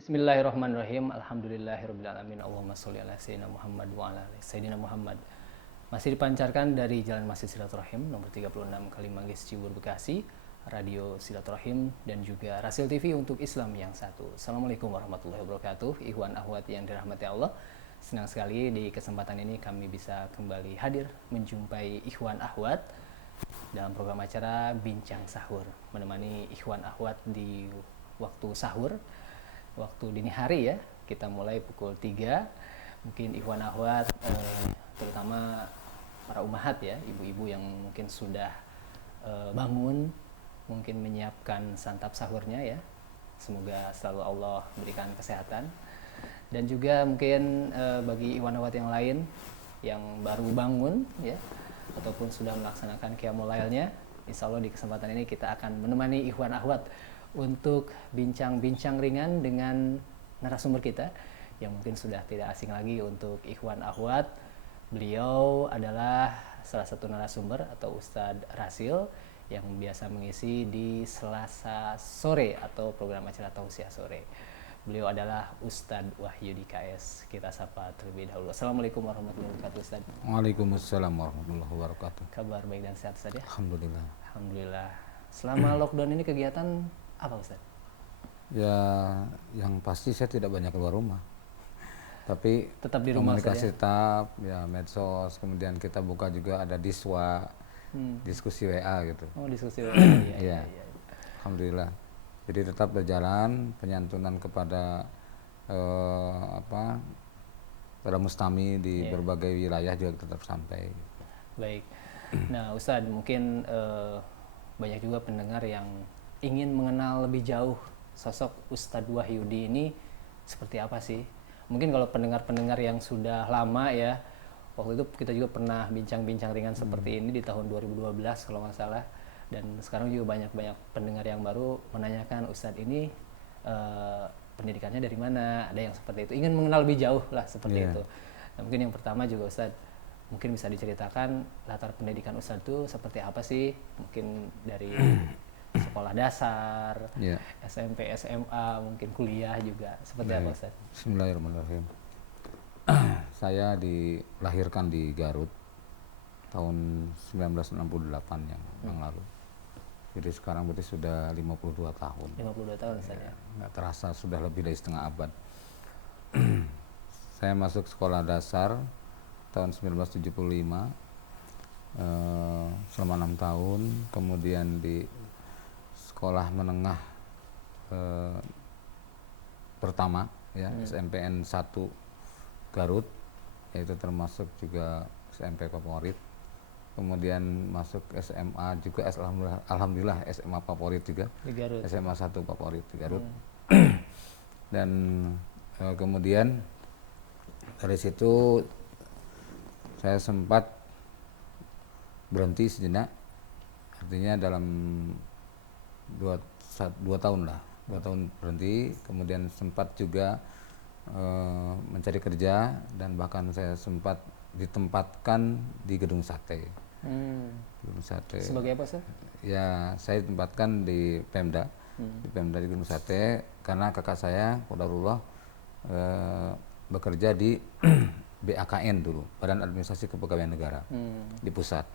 Bismillahirrahmanirrahim. Alhamdulillahirrahmanirrahim. Allahumma sholli ala sayyidina Muhammad wa ala ali sayyidina Muhammad. Masih dipancarkan dari Jalan Masjid Silaturahim nomor 36 Kalimanggis Cibubur Bekasi, Radio Silaturahim dan juga Rasil TV untuk Islam yang satu. Assalamualaikum warahmatullahi wabarakatuh. Ikhwan akhwat yang dirahmati Allah. Senang sekali di kesempatan ini kami bisa kembali hadir menjumpai ikhwan akhwat dalam program acara Bincang Sahur, menemani ikhwan akhwat di waktu sahur, waktu dini hari ya. Kita mulai pukul 3. Mungkin ikhwan akhwat terutama para ummahat ya, ibu-ibu yang mungkin sudah bangun, mungkin menyiapkan santap sahurnya ya. Semoga selalu Allah berikan kesehatan. Dan juga mungkin bagi ikhwan akhwat yang lain yang baru bangun ya, ataupun sudah melaksanakan qiyamul lailnya, insya Allah di kesempatan ini kita akan menemani ikhwan akhwat untuk bincang-bincang ringan dengan narasumber kita yang mungkin sudah tidak asing lagi untuk ikhwan akhwat. Beliau adalah salah satu narasumber atau Ustadz Rasil yang biasa mengisi di Selasa sore atau program acara Tausiah sore. Beliau adalah Ustadz Wahyudi KS. Kita sapa terlebih dahulu. Assalamualaikum warahmatullahi wabarakatuh Ustadz. Waalaikumsalam warahmatullahi wabarakatuh. Kabar baik dan sehat Ustadz ya? Alhamdulillah. Alhamdulillah. Selama lockdown ini kegiatan apa Ustadz? Ya, yang pasti saya tidak banyak keluar rumah. Tapi Tetap di rumah komunikasi saja? tetap, ya medsos, kemudian kita buka juga ada Diswa, diskusi WA gitu. Oh, diskusi. Iya. Alhamdulillah. Jadi tetap berjalan penyantunan kepada para mustami di berbagai wilayah juga tetap sampai. Baik. Nah, Ustadz, mungkin banyak juga pendengar yang ingin mengenal lebih jauh sosok Ustadz Wahyudi ini seperti apa sih? Mungkin kalau pendengar-pendengar yang sudah lama ya, waktu itu kita juga pernah bincang-bincang ringan seperti ini di tahun 2012 kalau nggak salah. Dan sekarang juga banyak-banyak pendengar yang baru menanyakan, Ustadz ini pendidikannya dari mana? Ada yang seperti itu, ingin mengenal lebih jauh lah seperti itu. Nah, mungkin yang pertama juga Ustadz, mungkin bisa diceritakan latar pendidikan Ustadz itu seperti apa sih? Mungkin dari sekolah dasar, SMP, SMA, mungkin kuliah juga, seperti apa Ustadz? Bismillahirrahmanirrahim. Saya dilahirkan di Garut tahun 1968 yang lalu. Jadi sekarang berarti sudah 52 tahun. 52 tahun Ustadz ya? Nggak terasa sudah lebih dari setengah abad. Saya masuk sekolah dasar tahun 1975 selama 6 tahun, kemudian di sekolah menengah pertama ya, SMPN 1 Garut, yaitu termasuk juga SMP favorit. Kemudian masuk SMA juga, alhamdulillah SMA favorit juga Di Garut. SMA 1 favorit di Garut. Dan kemudian dari situ saya sempat berhenti sejenak, artinya dalam 2 tahun lah, 2 tahun berhenti. Kemudian sempat juga mencari kerja, dan bahkan saya sempat ditempatkan di gedung sate. Gedung sate. Sebagai apa sih? Ya, saya ditempatkan di Pemda, di gedung sate, karena kakak saya qadarullah bekerja di BAKN dulu, Badan Administrasi Kepegawaian Negara, di pusat.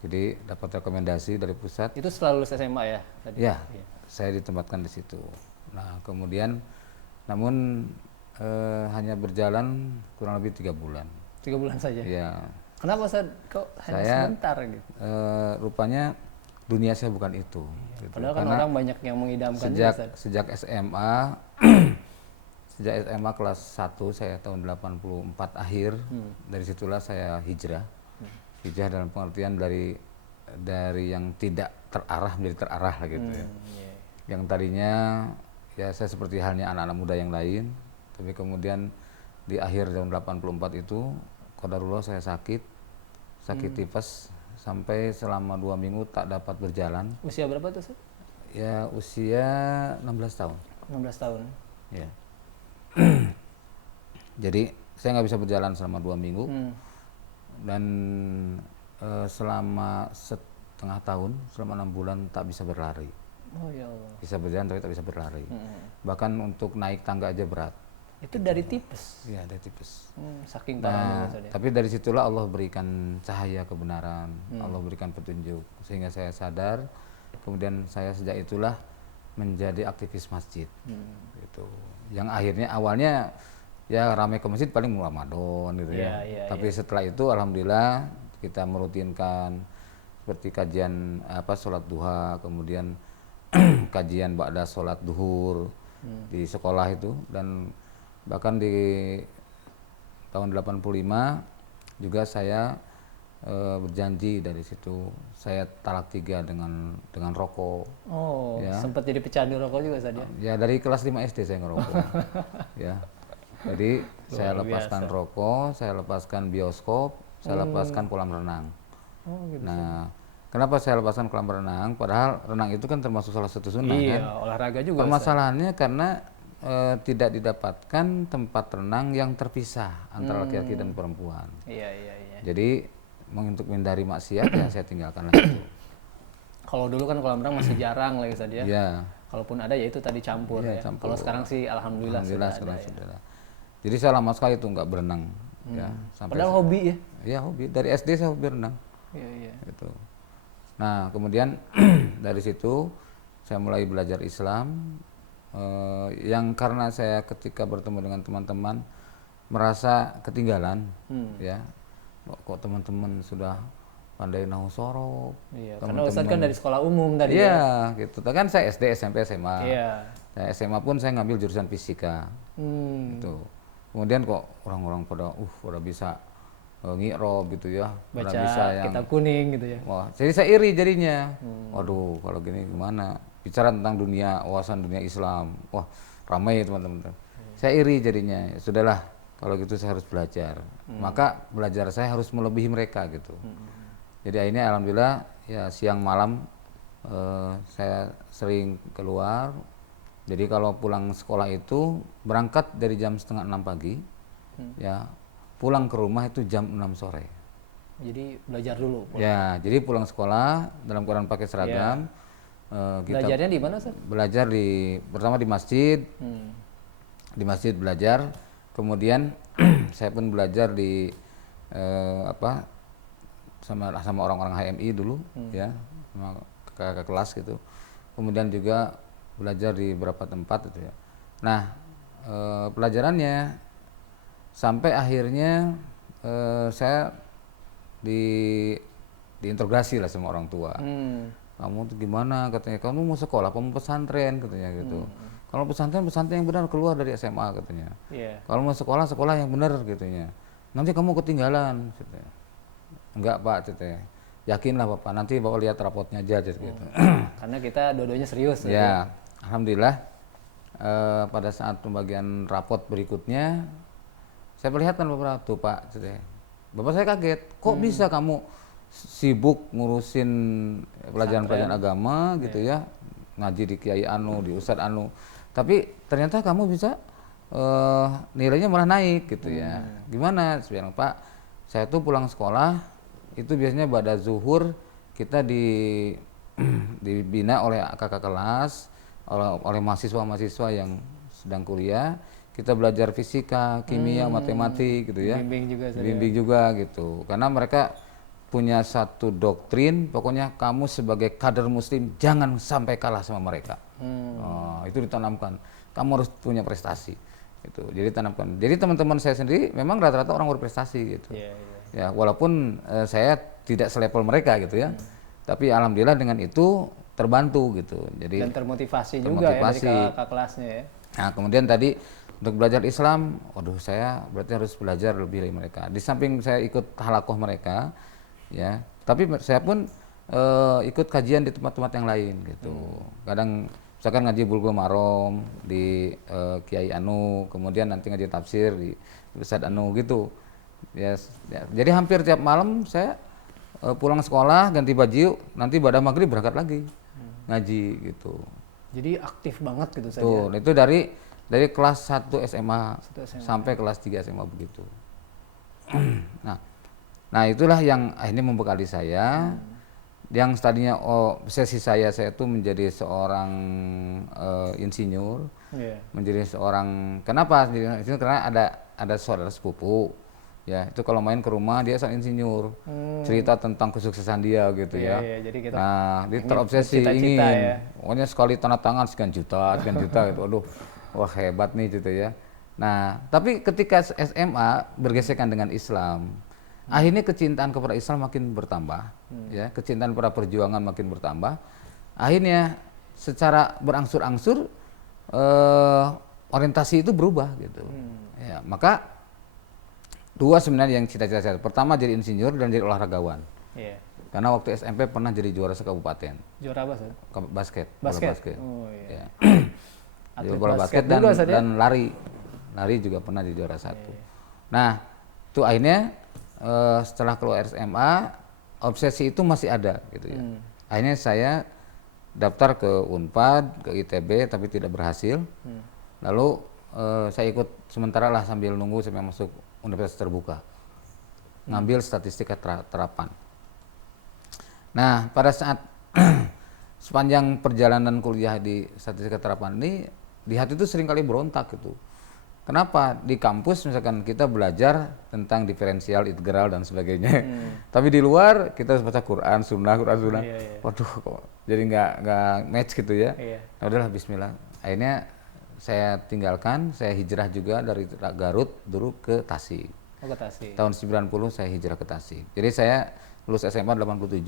Jadi dapat rekomendasi dari pusat. Itu setelah lulus SMA ya? Tadi? Ya, saya ditempatkan di situ. Nah, kemudian namun hanya berjalan kurang lebih 3 bulan. 3 bulan saja? Ya. Kenapa Ustadz kok hanya sebentar gitu? Rupanya dunia saya bukan itu. Gitu. Padahal kan orang banyak yang mengidamkan sejak SMA sejak SMA kelas 1 saya tahun 84 akhir, dari situlah saya hijrah. Hijrah dalam pengertian dari yang tidak terarah menjadi terarah gitu ya. Yang tadinya ya saya seperti halnya anak-anak muda yang lain, tapi kemudian di akhir tahun 84 itu qadarullah saya sakit tipes sampai selama 2 minggu tak dapat berjalan. Usia berapa tuh Ustadz? Ya usia 16 tahun. 16 tahun. Ya. Jadi saya nggak bisa berjalan selama 2 minggu. Dan selama setengah tahun, selama 6 bulan tak bisa berlari. Oh ya Allah. Bisa berjalan tapi tak bisa berlari. Bahkan untuk naik tangga aja berat. Itu dari tipes. Iya, dari tipes. Saking parahnya Ustaz ya. Tapi dari situlah Allah berikan cahaya kebenaran, Allah berikan petunjuk sehingga saya sadar. Kemudian saya sejak itulah menjadi aktivis masjid. Gitu. Yang akhirnya awalnya ya ramai ke masjid paling Ramadan gitu ya. Tapi setelah itu alhamdulillah kita merutinkan seperti kajian sholat duha, kemudian kajian ba'da sholat duhur di sekolah itu, dan bahkan di tahun 85 juga saya berjanji dari situ saya talak 3 dengan rokok. Oh, ya. Sempat jadi pecandu rokok juga Ustaz ya? Ya dari kelas 5 SD saya ngerokok. Ya. Jadi saya lepaskan rokok, saya lepaskan bioskop, saya lepaskan kolam renang. Oh, gitu. Nah, kenapa saya lepaskan kolam renang? Padahal renang itu kan termasuk salah satu sunnah kan? Iya, olahraga juga. Permasalahannya karena tidak didapatkan tempat renang yang terpisah antara laki-laki dan perempuan. Iya. Jadi untuk menghindari maksiat ya saya tinggalkan lagi itu. Kalau dulu kan kolam renang masih jarang lagi Ustaz ya. Iya. Kalaupun ada ya itu tadi campur ya. Kalau sekarang sih alhamdulillah sudah sekarang ada. sudah. Jadi saya lama sekali tuh nggak berenang. Ya, padahal hobi ya? Iya hobi. Dari SD saya hobi renang. Iya. Gitu. Nah kemudian dari situ saya mulai belajar Islam. Yang karena saya ketika bertemu dengan teman-teman merasa ketinggalan, ya kok teman-teman sudah pandai nahu sorob. Iya, karena Ustaz kan dari sekolah umum tadi. Iya, gitu. Kan saya SD, SMP, SMA. Iya. Saya SMA pun saya ngambil jurusan fisika. Gitu. Kemudian kok orang-orang pada bisa ngi'rob gitu ya, baca bisa yang kitab kuning gitu ya. Wah, jadi saya iri jadinya. Waduh, kalau gini gimana? Bicara tentang dunia, wawasan dunia Islam. Wah, ramai teman-teman. Saya iri jadinya. Sudahlah, kalau gitu saya harus belajar. Maka belajar saya harus melebihi mereka gitu. Jadi akhirnya alhamdulillah ya siang malam saya sering keluar. Jadi kalau pulang sekolah itu berangkat dari jam 5:30 pagi, ya pulang ke rumah itu jam 6 sore. Jadi belajar dulu. Ya, jadi pulang sekolah dalam keadaan pakai seragam. Kita belajarnya di mana Ustaz? Belajar pertama di masjid. Di masjid belajar. Kemudian saya pun belajar di sama orang-orang HMI dulu, ya, sama kakak kelas gitu. Kemudian juga belajar di beberapa tempat itu ya. Nah, pelajarannya sampai akhirnya saya diinterogasi lah sama orang tua. Kamu tuh gimana katanya? Kamu mau sekolah apa mau pesantren katanya gitu. Kalau pesantren yang benar keluar dari SMA katanya. Kalau mau sekolah yang benar katanya. Nanti kamu ketinggalan katanya. Enggak Pak katanya. Yakinlah Bapak, nanti Bapak lihat rapotnya aja gitu. Karena kita dua-duanya serius. Ya, alhamdulillah pada saat pembagian rapot berikutnya saya perlihatkan beberapa tuh Pak katanya. Bapak saya kaget, kok bisa kamu sibuk ngurusin pelajaran-pelajaran agama gitu ya, ngaji di Kiai Anu, di Ustadz Anu, tapi ternyata kamu bisa nilainya malah naik gitu ya. Gimana? Saya bilang, Pak, saya tuh pulang sekolah itu biasanya pada zuhur kita dibina oleh kakak kelas, oleh mahasiswa-mahasiswa yang sedang kuliah. Kita belajar fisika, kimia, matematik gitu ya. Bimbing juga gitu. Karena mereka punya satu doktrin, pokoknya kamu sebagai kader muslim jangan sampai kalah sama mereka. Itu ditanamkan. Kamu harus punya prestasi. Gitu. Jadi tanamkan. Jadi teman-teman saya sendiri memang rata-rata orang berprestasi gitu. Ya, walaupun saya tidak selevel mereka gitu ya. Tapi alhamdulillah dengan itu terbantu gitu. Jadi dan termotivasi juga ya dari kakak kelasnya ya. Nah, kemudian tadi untuk belajar Islam, waduh saya berarti harus belajar lebih dari mereka. Di samping saya ikut halakoh mereka, ya, tapi saya pun ikut kajian di tempat-tempat yang lain gitu. Kadang misalkan ngaji Bulughul Maram di Kiai Anu, kemudian nanti ngaji tafsir di Ustadz Anu gitu. Ya, jadi hampir tiap malam saya pulang sekolah ganti baju, nanti pada maghrib berangkat lagi ngaji gitu. Jadi aktif banget gitu saja. Tuh, itu dari kelas 1 SMA sampai kelas 3 SMA begitu. Nah itulah yang akhirnya membekali saya yang tadinya obsesi saya tuh menjadi seorang insinyur, menjadi seorang, kenapa jadi insinyur? Karena ada saudara sepupu, ya itu kalau main ke rumah dia seorang insinyur, cerita tentang kesuksesan dia gitu ya. Jadi kita Nah dia terobsesi ingin, pokoknya sekali tanda tangan sekian juta gitu, aduh, wah hebat nih gitu ya. Nah tapi ketika SMA bergesekan dengan Islam, akhirnya kecintaan kepada Islam makin bertambah, ya, kecintaan pada perjuangan makin bertambah. Akhirnya secara berangsur-angsur orientasi itu berubah gitu. Ya, maka dua sebenarnya yang cita-cita saya. Pertama jadi insinyur dan jadi olahragawan. Karena waktu SMP pernah jadi juara sekabupaten. Juara apa sih? Basket. Bola basket. Ya. Atlet bola basket dan lari. Lari juga pernah di juara satu. Nah, itu akhirnya setelah keluar SMA, obsesi itu masih ada gitu ya. Akhirnya saya daftar ke Unpad, ke ITB tapi tidak berhasil. Lalu saya ikut sementara lah sambil nunggu sampai masuk universitas terbuka. Ngambil statistika terapan. Nah, pada saat sepanjang perjalanan kuliah di statistika terapan ini, di hati itu sering kali berontak gitu. Kenapa? Di kampus misalkan kita belajar tentang diferensial, integral dan sebagainya. Tapi di luar kita harus baca Quran, Sunnah. Waduh, kok jadi nggak match gitu ya. Nah, udahlah Bismillah. Akhirnya saya tinggalkan, saya hijrah juga dari Garut dulu ke Tasik. Ke Tasik. Tahun 90 saya hijrah ke Tasik. Jadi saya lulus SMA 87,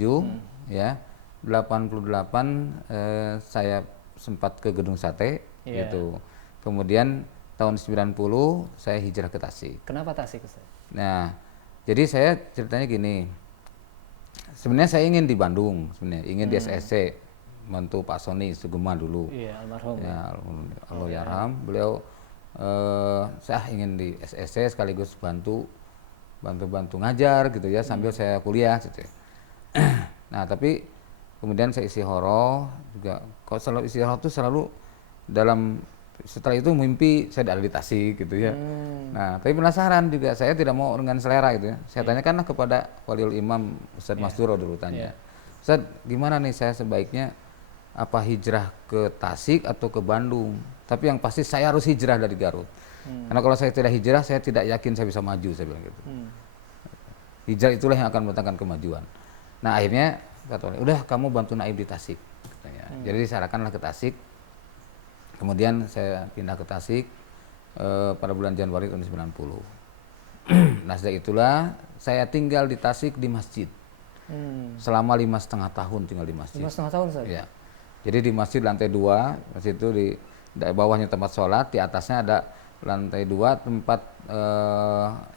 ya. 88 saya sempat ke Gedung Sate gitu. Kemudian tahun 90 saya hijrah ke Tasik. Kenapa Tasik, Ustaz? Nah, jadi saya ceritanya gini. Sebenarnya saya ingin di Bandung, sebenarnya ingin di SSC, bantu Pak Sony Sugema dulu. Iya, almarhum. Ya, Allah yarham. Beliau saya ingin di SSC sekaligus bantu ngajar gitu ya, sambil saya kuliah gitu. Nah, tapi kemudian saya istihoroh juga. Kalau selalu istihoroh itu selalu dalam, setelah itu mimpi saya ada di Tasik gitu ya. Nah, tapi penasaran juga, saya tidak mau dengan selera gitu ya. Saya tanyakanlah kepada Waliul Imam Ustadz Masduro dulu tanya. Ustadz, gimana nih saya sebaiknya apa hijrah ke Tasik atau ke Bandung? Tapi yang pasti saya harus hijrah dari Garut. Karena kalau saya tidak hijrah, saya tidak yakin saya bisa maju, saya bilang gitu. Hijrah itulah yang akan mendatangkan kemajuan. Nah, akhirnya kata, udah kamu bantu naib di Tasik. Jadi disarankanlah ke Tasik. Kemudian saya pindah ke Tasik pada bulan Januari tahun 90. Nah, sejak itulah saya tinggal di Tasik di masjid. Selama 5,5 tahun tinggal di masjid. 5,5 tahun saja? Ya. Jadi di masjid lantai 2, masjid itu di bawahnya tempat sholat, di atasnya ada lantai 2 tempat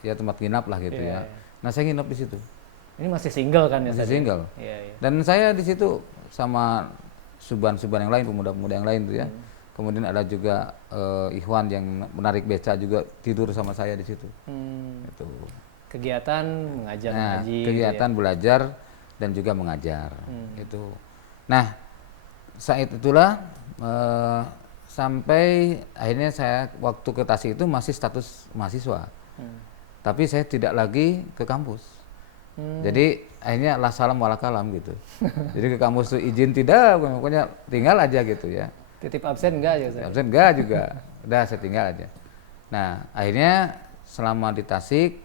tempat nginap lah gitu ya. Nah, saya nginap di situ. Ini masih single kan ya? Masih single. Dan saya di situ sama suban-suban yang lain, pemuda-pemuda yang lain tuh ya. Kemudian ada juga Ikhwan yang menarik beca juga tidur sama saya di situ. Itu. Kegiatan mengajar, mengaji. Kegiatan belajar dan juga mengajar. Itu. Nah, saat itulah sampai akhirnya saya waktu ke Tasik itu masih status mahasiswa. Tapi saya tidak lagi ke kampus. Jadi akhirnya la salam wala kalam gitu. Jadi ke kampus tuh izin tidak, pokoknya tinggal aja gitu ya. Titip absen enggak ya? Absen enggak juga. Udah saya tinggal aja. Nah, akhirnya selama di Tasik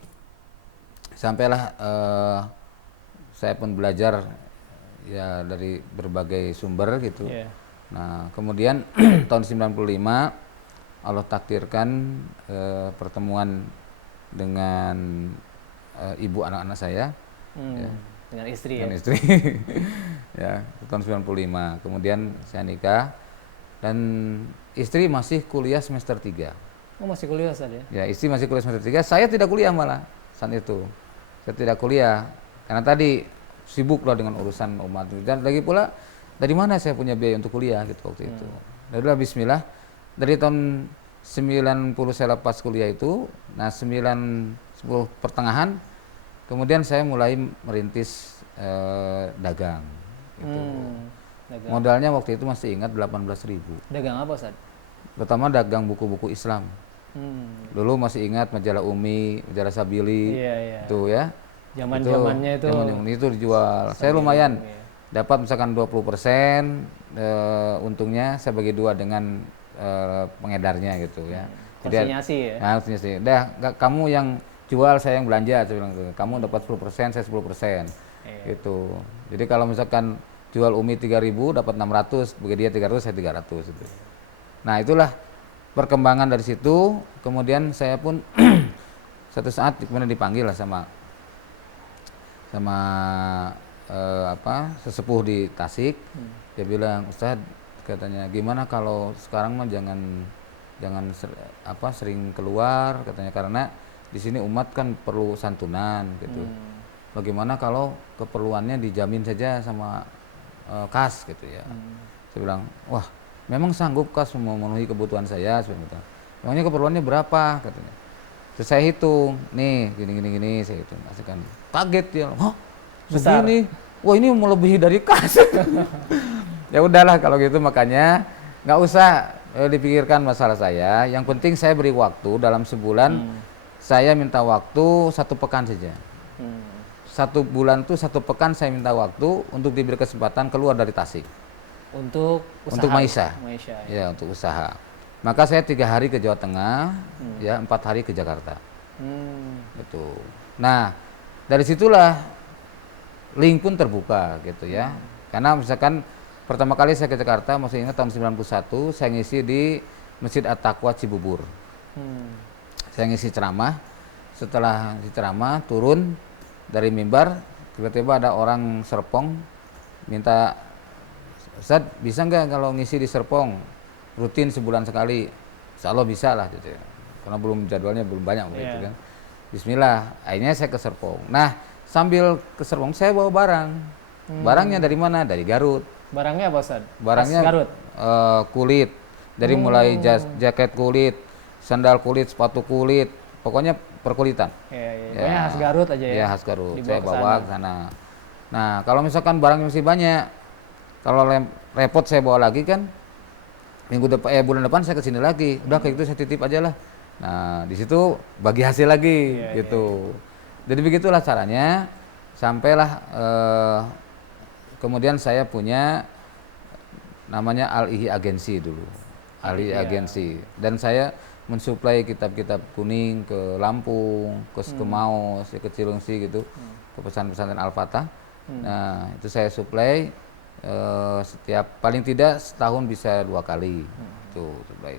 sampailah saya pun belajar ya dari berbagai sumber gitu. Nah, kemudian tahun 95 Allah takdirkan pertemuan dengan ibu anak-anak saya. Dengan istri dengan istri. Ya, tahun 95. Kemudian saya nikah dan istri masih kuliah semester 3. Oh, masih kuliah saja? Ya, istri masih kuliah semester 3. Saya tidak kuliah malah saat itu. Saya tidak kuliah karena tadi sibuk lah dengan urusan umat. Dan lagi pula dari mana saya punya biaya untuk kuliah gitu waktu itu. Udah bismillah. Dari tahun 90 saya lepas kuliah itu. Nah, 10 pertengahan kemudian saya mulai merintis dagang gitu. Dagang. Modalnya waktu itu masih ingat 18.000. Dagang apa, Ustaz? Pertama dagang buku-buku Islam. Dulu masih ingat majalah Umi, majalah Sabili. Itu ya. Zaman-zamannya itu. Zaman itu dijual. Saya lumayan. dapat misalkan 20%, untungnya saya bagi dua dengan pengedarnya gitu ya. Konsinyasi ya. Nah, konsinyasi. Dah, kamu yang jual, saya yang belanja, saya bilang gitu. Kamu dapat 10%, saya 10%. Gitu. Jadi kalau misalkan jual Umi 3.000 dapat 600, bagi dia 300, saya 300 gitu. Nah, itulah perkembangan dari situ. Kemudian saya pun satu saat kemudian dipanggil lah sama sesepuh di Tasik. Dia bilang, Ustadz, katanya gimana kalau sekarang mah jangan sering keluar, katanya, karena di sini umat kan perlu santunan gitu. Bagaimana kalau keperluannya dijamin saja sama kas gitu ya. Saya bilang, wah, memang sanggup kas memenuhi kebutuhan saya sebenarnya. Memangnya keperluannya berapa, katanya. Terus saya hitung, nih gini saya hitung, kasihkan. Kaget dia, hah, segini? Wah, ini melebihi dari kas. Ya udahlah kalau gitu, makanya nggak usah dipikirkan masalah saya. Yang penting saya beri waktu dalam sebulan. Saya minta waktu 1 pekan saja. 1 bulan tuh 1 pekan saya minta waktu untuk diberi kesempatan keluar dari Tasik. Untuk usaha. Untuk Maisha. Ya. Ya, untuk usaha. Maka saya 3 hari ke Jawa Tengah, ya 4 hari ke Jakarta. Gitu. Nah, dari situlah link pun terbuka gitu ya. Karena misalkan pertama kali saya ke Jakarta, masih ingat tahun 91, saya ngisi di Masjid At-Taqwa Cibubur. Saya ngisi ceramah. Setelah ceramah turun dari mimbar, tiba-tiba ada orang Serpong minta, Ustaz, bisa nggak kalau ngisi di Serpong rutin sebulan sekali? Insya Allah bisa lah gitu ya. Karena jadwalnya belum banyak gitu kan. Bismillah, akhirnya saya ke Serpong. Nah, sambil ke Serpong saya bawa barang. Barangnya dari mana? Dari Garut. Barangnya apa, Ustaz? Barangnya Garut. Kulit. Dari mulai jaket kulit, sandal kulit, sepatu kulit, pokoknya perkulitan. Pokoknya khas Garut aja ya. Ya, khas Garut. Saya bawa ke sana. Nah, kalau misalkan barangnya masih banyak, kalau repot saya bawa lagi kan, bulan depan saya kesini lagi. Udah kayak gitu saya titip aja lah. Nah, di situ bagi hasil lagi gitu. Jadi begitulah caranya. Sampailah kemudian saya punya namanya Al-Ihya Agensi dulu. Al-Ihya Agensi. Dan saya mensuplai kitab-kitab kuning ke Lampung, ke Maus, ke Cilengsi gitu, ke pesantren Al-Fatah. Nah, itu saya suplai setiap paling tidak setahun bisa 2 kali. Tuh, suplai.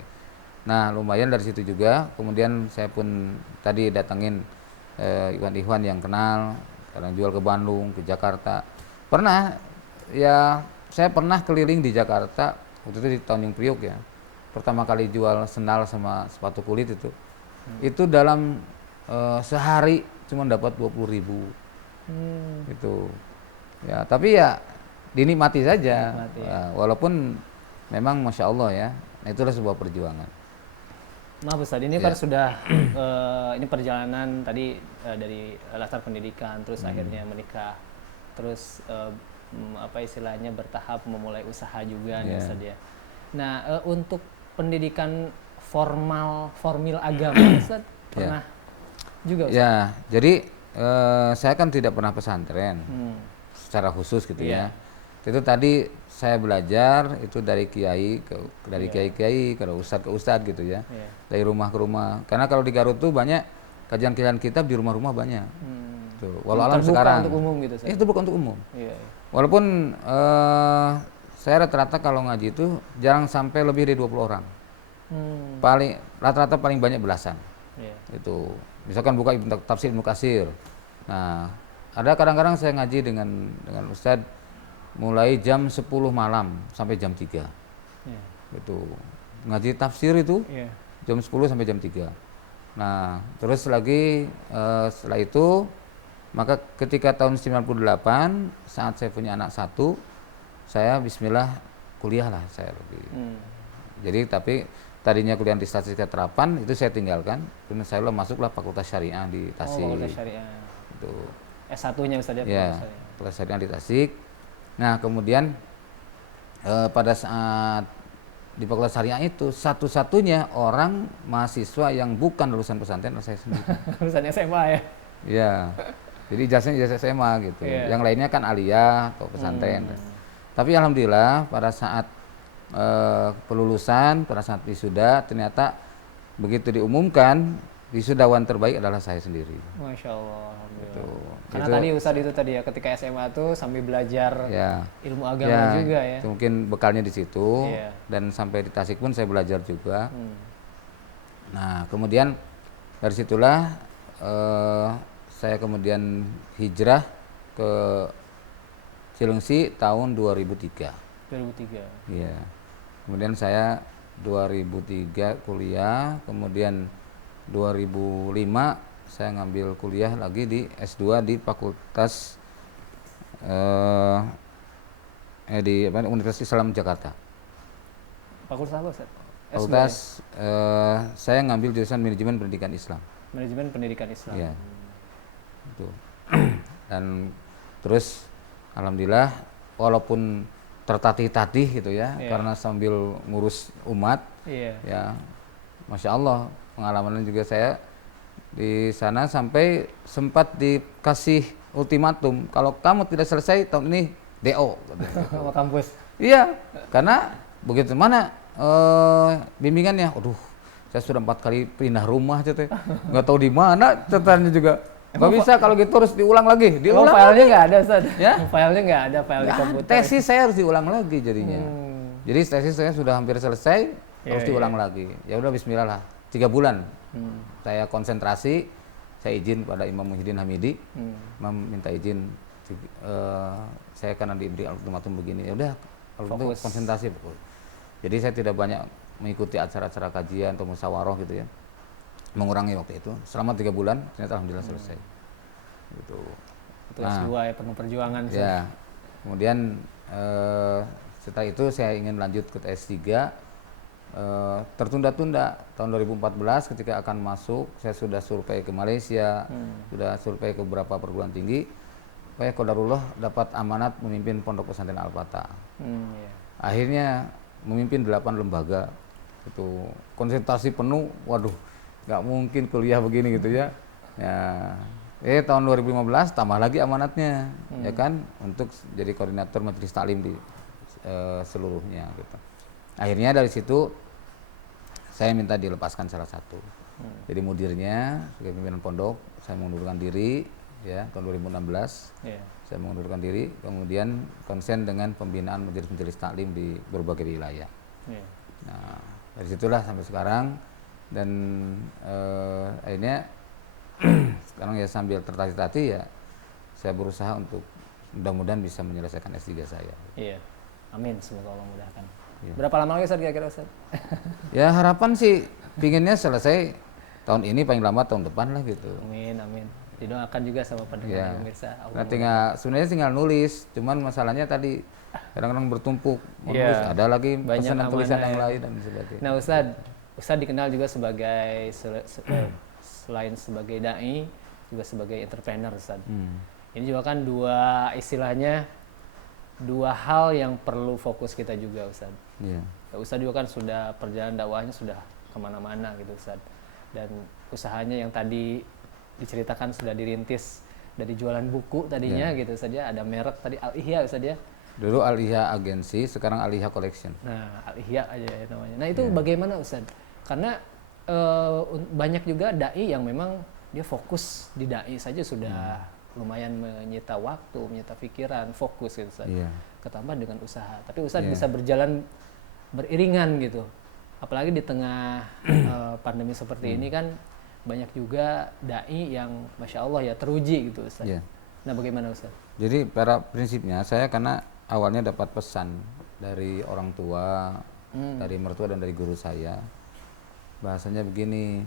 Nah, lumayan dari situ juga. Kemudian saya pun tadi datangin Ikhwan-ikhwan yang kenal, kadang jual ke Bandung, ke Jakarta. Pernah ya, saya pernah keliling di Jakarta waktu itu di Tanjung Priok ya. Pertama kali jual sendal sama sepatu kulit itu. Itu dalam sehari cuma dapat 20.000. Gitu. Ya, tapi ya dinikmati saja. Walaupun memang Masya Allah ya, itulah sebuah perjuangan. Maaf Ustaz, ini kan sudah ini perjalanan tadi dari latar pendidikan, terus akhirnya menikah, terus apa istilahnya bertahap memulai usaha juga nih Ustaz ya. Nah, untuk pendidikan formil agama Ustaz pernah juga Ustaz? Ya, jadi saya kan tidak pernah pesantren secara khusus gitu ya. Itu tadi saya belajar itu dari kiai kiai ke ustadz gitu ya. Dari rumah ke rumah. Karena kalau di Garut tuh banyak kajian-kajian kitab di rumah-rumah banyak. Tuh, walau alam sekarang. Untuk umum gitu. Itu bukan untuk umum. Walaupun saya rata-rata kalau ngaji itu jarang sampai lebih dari 20 orang. Paling rata-rata paling banyak belasan. Itu misalkan buka tafsir Ibnu Katsir. Nah, ada kadang-kadang saya ngaji dengan ustadz mulai jam 10 malam sampai jam 3. Gitu. Ngaji tafsir itu jam 10 sampai jam 3. Nah, terus lagi setelah itu, maka ketika tahun 98 saat saya punya anak 1, saya bismillah kuliah lah saya lebih. Jadi tapi tadinya kuliah di statistika terapan itu saya tinggalkan, kemudian saya masuklah Fakultas Syariah di Tasik. Fakultas Syariah. Itu. S1-nya Ustaz ya? Ya, Fakultas Syariah di Tasik. Nah, kemudian pada saat di Fakultas Syariah itu satu-satunya orang mahasiswa yang bukan lulusan pesantren saya sendiri. Lulusan SMA ya? Ya. Jadi ijazahnya ijazah SMA gitu. Iya. Yang lainnya kan aliyah atau pesantren. Tapi alhamdulillah pada saat pelulusan, pada saat wisuda, ternyata begitu diumumkan wisudawan terbaik adalah saya sendiri. Masya Allah, alhamdulillah. Gitu. Karena Itu- tadi Ustadz itu tadi ya, ketika SMA tuh sambil belajar Ya, ilmu agama juga ya. itu mungkin bekalnya di situ. Iya. Dan sampai di Tasik pun saya belajar juga. Hmm. Nah, kemudian dari situlah saya kemudian hijrah ke Cilengsi tahun 2003. 2003. Iya. Kemudian saya 2003 kuliah, kemudian 2005 saya ngambil kuliah lagi di S2 di Fakultas di Universitas Islam Jakarta. Fakultas apa Ustadz? S2 ya? Fakultas saya ngambil jurusan manajemen pendidikan Islam. Manajemen Pendidikan Islam. Iya. Itu. Dan terus alhamdulillah walaupun tertatih-tatih gitu ya, Iya. karena sambil ngurus umat Iya. ya, Masya Allah pengalamannya juga saya di sana sampai sempat dikasih ultimatum, kalau kamu tidak selesai tahun ini DO katanya. Sama kampus. Iya, karena begitu mana bimbingannya, aduh saya sudah 4 kali pindah rumah aja teh, nggak tahu di mana catatannya juga. Nggak bisa kalau gitu harus diulang lagi, Emang diulang filenya nggak ada Ustadz? Ya? Filenya nggak ada, file di Nggak ada. komputer. Tesis saya harus diulang lagi jadinya. Jadi tesis saya sudah hampir selesai, Iya, harus diulang lagi. Ya udah Bismillah lah, 3 bulan saya konsentrasi, saya izin pada Imam Muhyiddin Hamidi, Imam minta izin, saya karena diberi ultimatum begini, ya udah kalau itu Fokus. konsentrasi. Jadi saya tidak banyak mengikuti acara-acara kajian atau musyawarah gitu ya, mengurangi waktu itu. Selama 3 bulan ternyata alhamdulillah selesai. Gitu. Itu S2 ya, penuh perjuangan. Ustadz. Ya, kemudian setelah itu saya ingin lanjut ke S3, tertunda-tunda. Tahun 2014 ketika akan masuk, saya sudah survei ke Malaysia, sudah survei ke beberapa perguruan tinggi. Supaya qadarullah dapat amanat memimpin Pondok Pesantren Al-Fatah. Iya. Akhirnya memimpin 8 lembaga. Itu konsentrasi penuh, waduh, nggak mungkin kuliah begini gitu ya. Ya, tahun 2015 tambah lagi amanatnya, ya kan, untuk jadi koordinator majelis taklim di seluruhnya gitu. Akhirnya dari situ saya minta dilepaskan salah satu. Jadi mudirnya sebagai pimpinan pondok saya mengundurkan diri ya tahun 2016. Iya. Saya mengundurkan diri, kemudian konsen dengan pembinaan majelis-majelis taklim di berbagai wilayah. Iya. Nah, dari situlah sampai sekarang, dan akhirnya sekarang ya sambil tertatih-tatih ya saya berusaha untuk mudah-mudahan bisa menyelesaikan S3 saya. Iya. Amin, semoga Allah mudahkan. Iya. Berapa lama lagi Ustadz kira-kira Ustadz? Ya harapan sih pinginnya selesai tahun ini, paling lama tahun depan lah gitu. Amin, amin. Didoakan juga sama pendengar Ya. pemirsa. Nah, sebenarnya tinggal nulis, cuman masalahnya tadi kadang-kadang bertumpuk, menulis, Iya. ada lagi Banyak pesanan tulisan amanah yang ya. lain dan sebagainya. Nah Ustadz dikenal juga sebagai selain sebagai dai juga sebagai entrepreneur Ustadz. Ini juga kan dua hal yang perlu fokus kita juga Ustadz. Iya. Ya, Ustadz juga kan sudah perjalanan dakwahnya sudah kemana-mana gitu Ustadz. Dan usahanya yang tadi diceritakan sudah dirintis dari jualan buku tadinya gitu saja, ada merek tadi Al-Ihya Ustadz ya. Dulu Al-Ihya Agency, sekarang Al-Ihya Collection. Nah, Al-Ihya aja ya namanya. Nah, itu bagaimana Ustadz? Karena banyak juga dai yang memang dia fokus di dai saja sudah lumayan menyita waktu, menyita pikiran, fokus gitu Ustadz. Iya. Ketambah dengan usaha. Tapi Ustadz bisa berjalan beriringan gitu. Apalagi di tengah pandemi seperti ini kan banyak juga dai yang Masya Allah ya teruji gitu Ustadz. Iya. Nah, bagaimana Ustadz? Jadi pada prinsipnya saya karena awalnya dapat pesan dari orang tua, dari mertua dan dari guru saya. Bahasanya begini,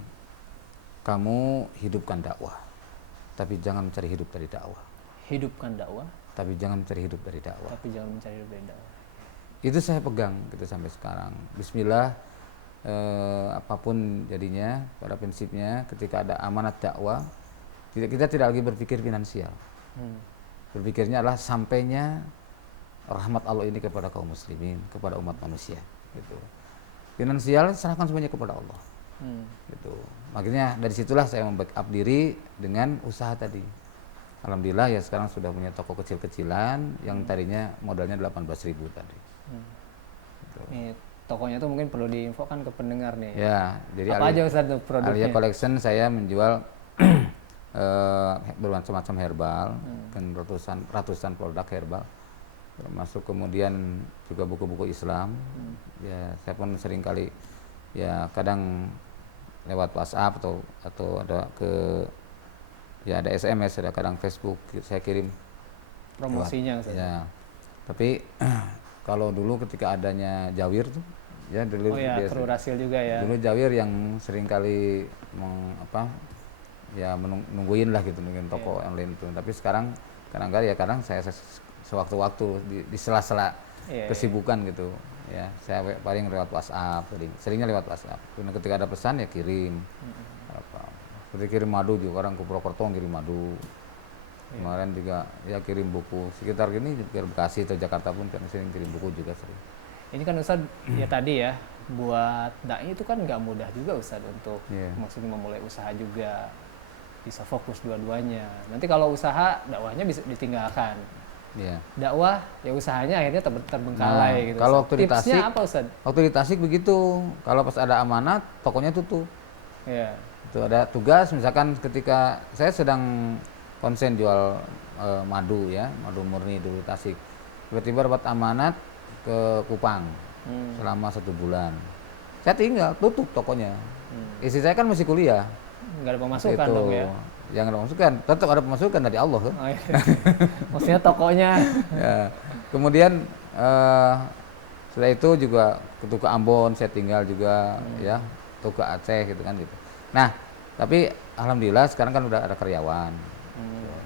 kamu hidupkan dakwah, tapi jangan mencari hidup dari dakwah. Hidupkan dakwah, Tapi jangan mencari hidup dari dakwah. tapi jangan mencari hidup dari dakwah. Itu saya pegang gitu sampai sekarang. Bismillah, apapun jadinya, pada prinsipnya ketika ada amanat dakwah, kita tidak lagi berpikir finansial. Berpikirnya adalah sampainya rahmat Allah ini kepada kaum muslimin, kepada umat manusia. Gitu. Finansial serahkan semuanya kepada Allah. Gitu. Makanya dari situlah saya membackup diri dengan usaha tadi. alhamdulillah ya sekarang sudah punya toko kecil-kecilan yang tadinya modalnya 18.000 tadi. Gitu. Nih, tokonya tuh mungkin perlu diinfokan ke pendengar nih. Ya, jadi Apa aja Ustaz tuh Alia produknya? Collection saya menjual bermacam-macam herbal dan ratusan produk herbal, termasuk kemudian juga buku-buku Islam. Ya, saya pun sering kali ya kadang lewat WhatsApp atau ada ya ada SMS, ada kadang Facebook saya kirim Promosinya Ustaz. ya. Tapi kalau dulu ketika adanya Jawir tuh ya dulu Oh ya, Kru Rasil juga ya. dulu Jawir yang sering kali menungguin lah gitu mungkin toko online itu. Tapi sekarang kadang saya sewaktu-waktu di sela-sela kesibukan gitu ya, saya paling lewat WhatsApp, seringnya lewat WhatsApp. Ketika ada pesan ya kirim. Seperti kirim madu juga, orang ke Purwokerto kirim madu. Kemarin juga ya kirim buku sekitar gini, juga Bekasi atau Jakarta pun kan sering kirim buku juga sering. Ini kan Ustaz ya tadi ya, buat dai itu kan nggak mudah juga Ustaz untuk maksudnya memulai usaha juga, bisa fokus dua-duanya. Nanti kalau usaha, dakwahnya bisa ditinggalkan. Dakwah ya usahanya akhirnya terbengkalai gitu. Kalau waktu di Tasik, apa Ustaz? Waktu di Tasik begitu, kalau pas ada amanat tokonya tutup. Iya. Itu ada tugas, misalkan ketika saya sedang konsen jual madu ya, madu murni dulu Tasik. Tiba-tiba dapat amanat ke Kupang selama 1 bulan. Saya tinggal tutup tokonya. Istri saya kan masih kuliah. Nggak ada pemasukan dong ya? Yang ada pemasukan, tetap ada pemasukan dari Allah kan. Oh, iya. Maksudnya tokonya. Ya. Kemudian setelah itu juga ke Ambon saya tinggal juga ya, ke Aceh gitu kan gitu. Nah, tapi alhamdulillah sekarang kan udah ada karyawan.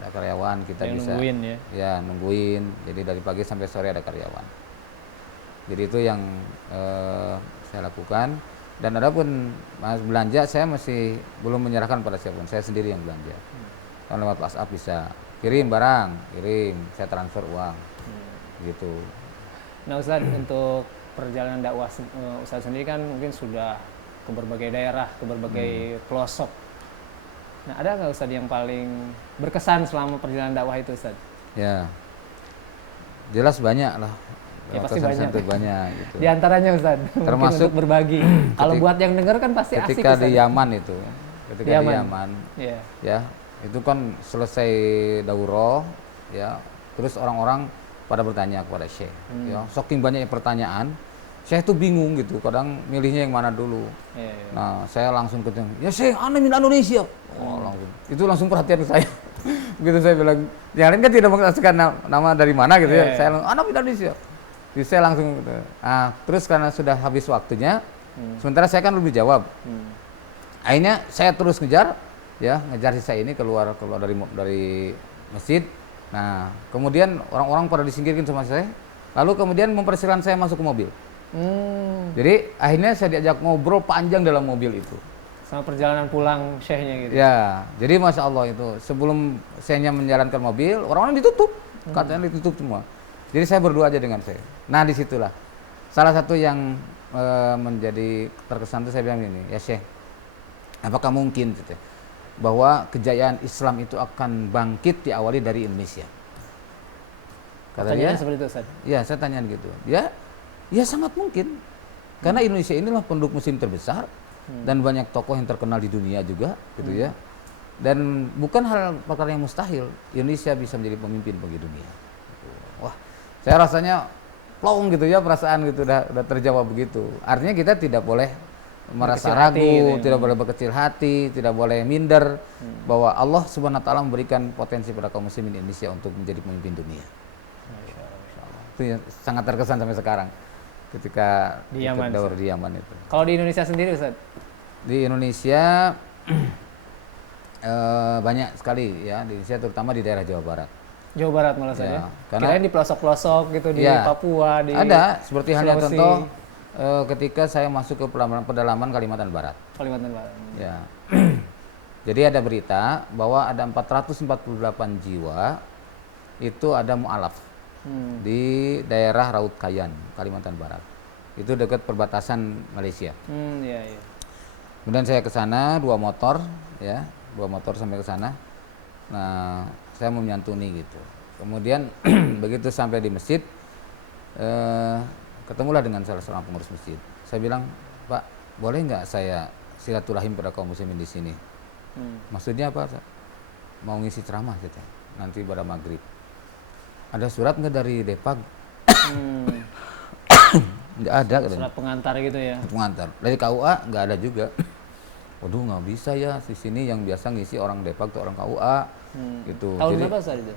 Ada karyawan, kita yang bisa nungguin ya. Ya, nungguin. Jadi dari pagi sampai sore ada karyawan. Jadi itu yang saya lakukan. Dan adapun belanja saya masih belum menyerahkan pada siapapun, saya sendiri yang belanja. Kalau lewat WhatsApp bisa kirim barang, saya transfer uang, gitu. Nah Ustaz, untuk perjalanan dakwah Ustaz sendiri kan mungkin sudah ke berbagai daerah, ke berbagai pelosok. Nah ada nggak Ustaz yang paling berkesan selama perjalanan dakwah itu Ustaz? Ya, jelas banyak lah. Ya pasti banyak. Gitu. Di antaranya Ustaz, termasuk untuk berbagi. Kalau buat yang dengar kan pasti asik ketika Ustaz. di Yaman itu, di Yaman, ya itu kan selesai daurah, ya terus orang-orang pada bertanya kepada Syekh, ya saking banyaknya pertanyaan, Syekh itu bingung gitu, kadang milihnya yang mana dulu. Nah saya langsung ketemu, ya Syekh, ana min Indonesia. Itu langsung perhatian saya. Begitu saya bilang, yang lain kan tidak mengatakan nama dari mana gitu ya, saya langsung, ana min Indonesia. Jadi saya langsung gitu. Nah, terus karena sudah habis waktunya, sementara saya kan belum dijawab. Akhirnya saya terus ngejar sisa ini keluar dari masjid. Nah, kemudian orang-orang pada disingkirkan sama saya. Lalu kemudian mempersilahkan saya masuk ke mobil. Jadi akhirnya saya diajak ngobrol panjang dalam mobil itu. Sama perjalanan pulang syekhnya gitu. Ya, jadi masya Allah itu sebelum saya menjalankan mobil, orang-orang ditutup, katanya ditutup semua. Jadi saya berdua aja dengan saya. Nah disitulah salah satu yang menjadi terkesan itu saya bilang ini, ya Syekh, apakah mungkin gitu, bahwa kejayaan Islam itu akan bangkit diawali dari Indonesia? Kata dia seperti itu Ustaz? Ya saya tanya gitu. Ya sangat mungkin, karena Indonesia inilah penduduk Muslim terbesar dan banyak tokoh yang terkenal di dunia juga, gitu ya. Dan bukan hal perkara yang mustahil Indonesia bisa menjadi pemimpin bagi dunia. Wah, saya rasanya plong gitu ya, perasaan gitu udah terjawab begitu. Artinya kita tidak boleh merasa ragu, gitu, tidak boleh berkecil hati, tidak boleh minder bahwa Allah Subhanahu wa taala memberikan potensi pada kaum muslimin Indonesia untuk menjadi pemimpin dunia. Itu yang sangat terkesan sampai sekarang ketika di Yaman, di Yaman itu. Kalau di Indonesia sendiri Ustaz? Di Indonesia banyak sekali ya, di Indonesia terutama di daerah Jawa Barat. Jawa Barat malah saya. Kirain di pelosok-pelosok gitu, di Papua, di ada seperti halnya contoh ketika saya masuk ke pedalaman Kalimantan Barat. Kalimantan Barat. Ya. Jadi ada berita bahwa ada 448 jiwa itu ada mu'alaf di daerah Raut Kayan, Kalimantan Barat. Itu dekat perbatasan Malaysia. Iya. Kemudian saya ke sana 2 motor sampai ke sana. Nah, saya mau menyantuni gitu. Kemudian begitu sampai di masjid, ketemulah dengan salah seorang pengurus masjid. Saya bilang, Pak, boleh nggak saya silaturahim pada kaum muslimin di sini? Maksudnya apa? Mau ngisi ceramah gitu, nanti pada maghrib. Ada surat nggak dari Depag? Nggak ada. Surat pengantar gitu ya? Pengantar. Dari KUA nggak ada juga. Waduh, nggak bisa ya, di sini yang biasa ngisi orang Depag tuh orang KUA. Gitu. Tahun Jadi, berapa saat itu?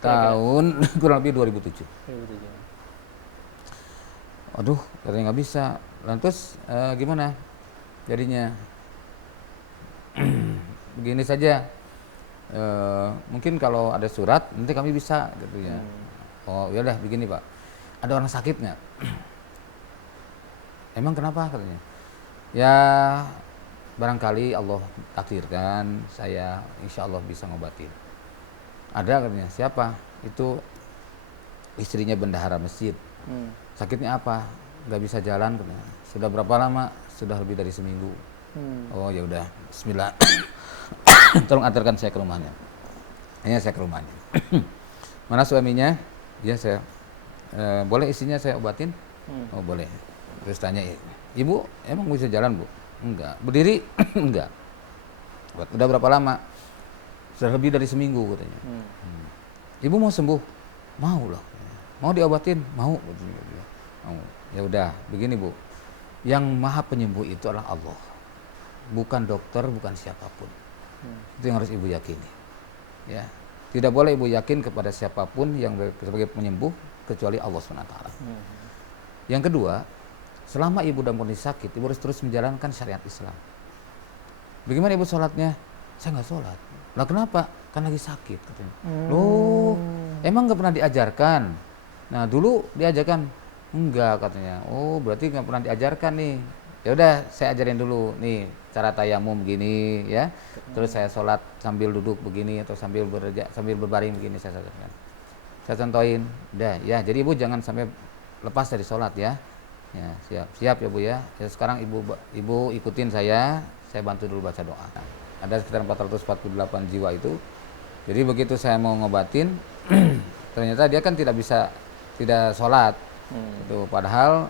tahun kurang lebih 2007. 2007. Aduh, katanya nggak bisa. Lantas gimana? Jadinya begini saja. Mungkin kalau ada surat nanti kami bisa, gitu ya. Oh, ya udah begini Pak. Ada orang sakit nggak? Emang kenapa katanya? Ya barangkali Allah takdirkan saya insya Allah bisa ngobatin. Ada katanya. Siapa? Itu istrinya bendahara masjid. Sakitnya apa? Nggak bisa jalan katanya. Sudah berapa lama? Sudah lebih dari seminggu. Oh ya udah, Bismillah. Tolong antarkan saya ke rumahnya. Akhirnya saya ke rumahnya. Mana suaminya? Ya saya. Boleh istrinya saya obatin? Oh boleh. Terus tanya, Ibu emang bisa jalan Bu? Enggak. Berdiri? Enggak. Udah berapa lama? Sudah lebih dari seminggu katanya. Ibu mau sembuh? Mau lah. Mau diobatin? Mau. Mau. Ya udah, begini Bu. Yang maha penyembuh itu adalah Allah. Bukan dokter, bukan siapapun. Itu yang harus Ibu yakini. Ya. Tidak boleh Ibu yakin kepada siapapun yang sebagai penyembuh kecuali Allah SWT. Yang kedua, selama Ibu dalam kondisi sakit, Ibu harus terus menjalankan syariat Islam. Bagaimana Ibu sholatnya? Saya nggak sholat. Lah kenapa? Kan lagi sakit katanya. Loh, emang nggak pernah diajarkan? Nah dulu diajarkan, enggak katanya. Oh berarti nggak pernah diajarkan nih. Ya udah saya ajarin dulu nih cara tayamum begini ya. Terus saya sholat sambil duduk begini atau sambil berbaring begini saya ajarkan. Saya contohin, udah ya. Jadi Ibu jangan sampai lepas dari sholat ya. Ya siap ya Bu ya. Ya sekarang ibu ikutin saya bantu dulu baca doa. Ada sekitar 448 jiwa itu. Jadi begitu saya mau ngobatin, ternyata dia kan tidak sholat. Itu padahal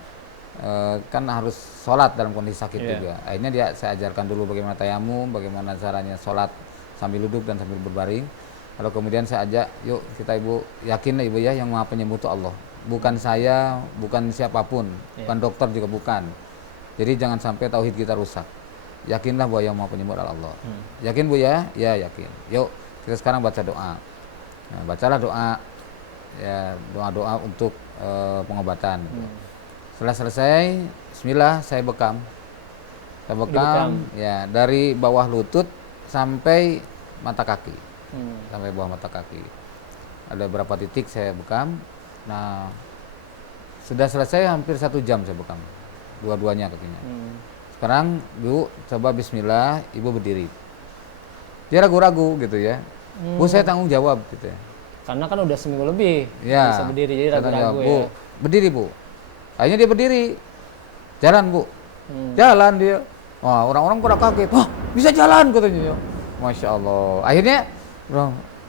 kan harus sholat dalam kondisi sakit juga. Akhirnya saya ajarkan dulu bagaimana tayamum, bagaimana caranya sholat sambil duduk dan sambil berbaring. Lalu kemudian saya ajak, yuk kita Ibu yakin lah Ibu ya yang maha penyembuh itu Allah. Bukan saya, bukan siapapun, bukan dokter juga bukan. Jadi jangan sampai tauhid kita rusak. Yakinlah bahwa yang maha penyembuh adalah Allah. Yakin Bu ya? Ya yakin. Yuk kita sekarang baca doa. Nah, bacalah doa, ya doa untuk pengobatan. Setelah selesai, Bismillah saya bekam. Saya bekam, ya dari bawah lutut sampai mata kaki, sampai bawah mata kaki. Ada berapa titik saya bekam. Nah, sudah selesai hampir 1 jam saya bekam, dua-duanya kakinya. Sekarang Bu coba Bismillah, Ibu berdiri. Dia ragu-ragu gitu ya. Bu saya tanggung jawab gitu ya. Karena kan udah seminggu lebih ya, bisa berdiri, jadi ragu-ragu ya. Bu, berdiri Bu. Akhirnya dia berdiri. Jalan Bu. Jalan dia. Wah orang-orang pada kaget. Wah bisa jalan katanya. Masya Allah. Akhirnya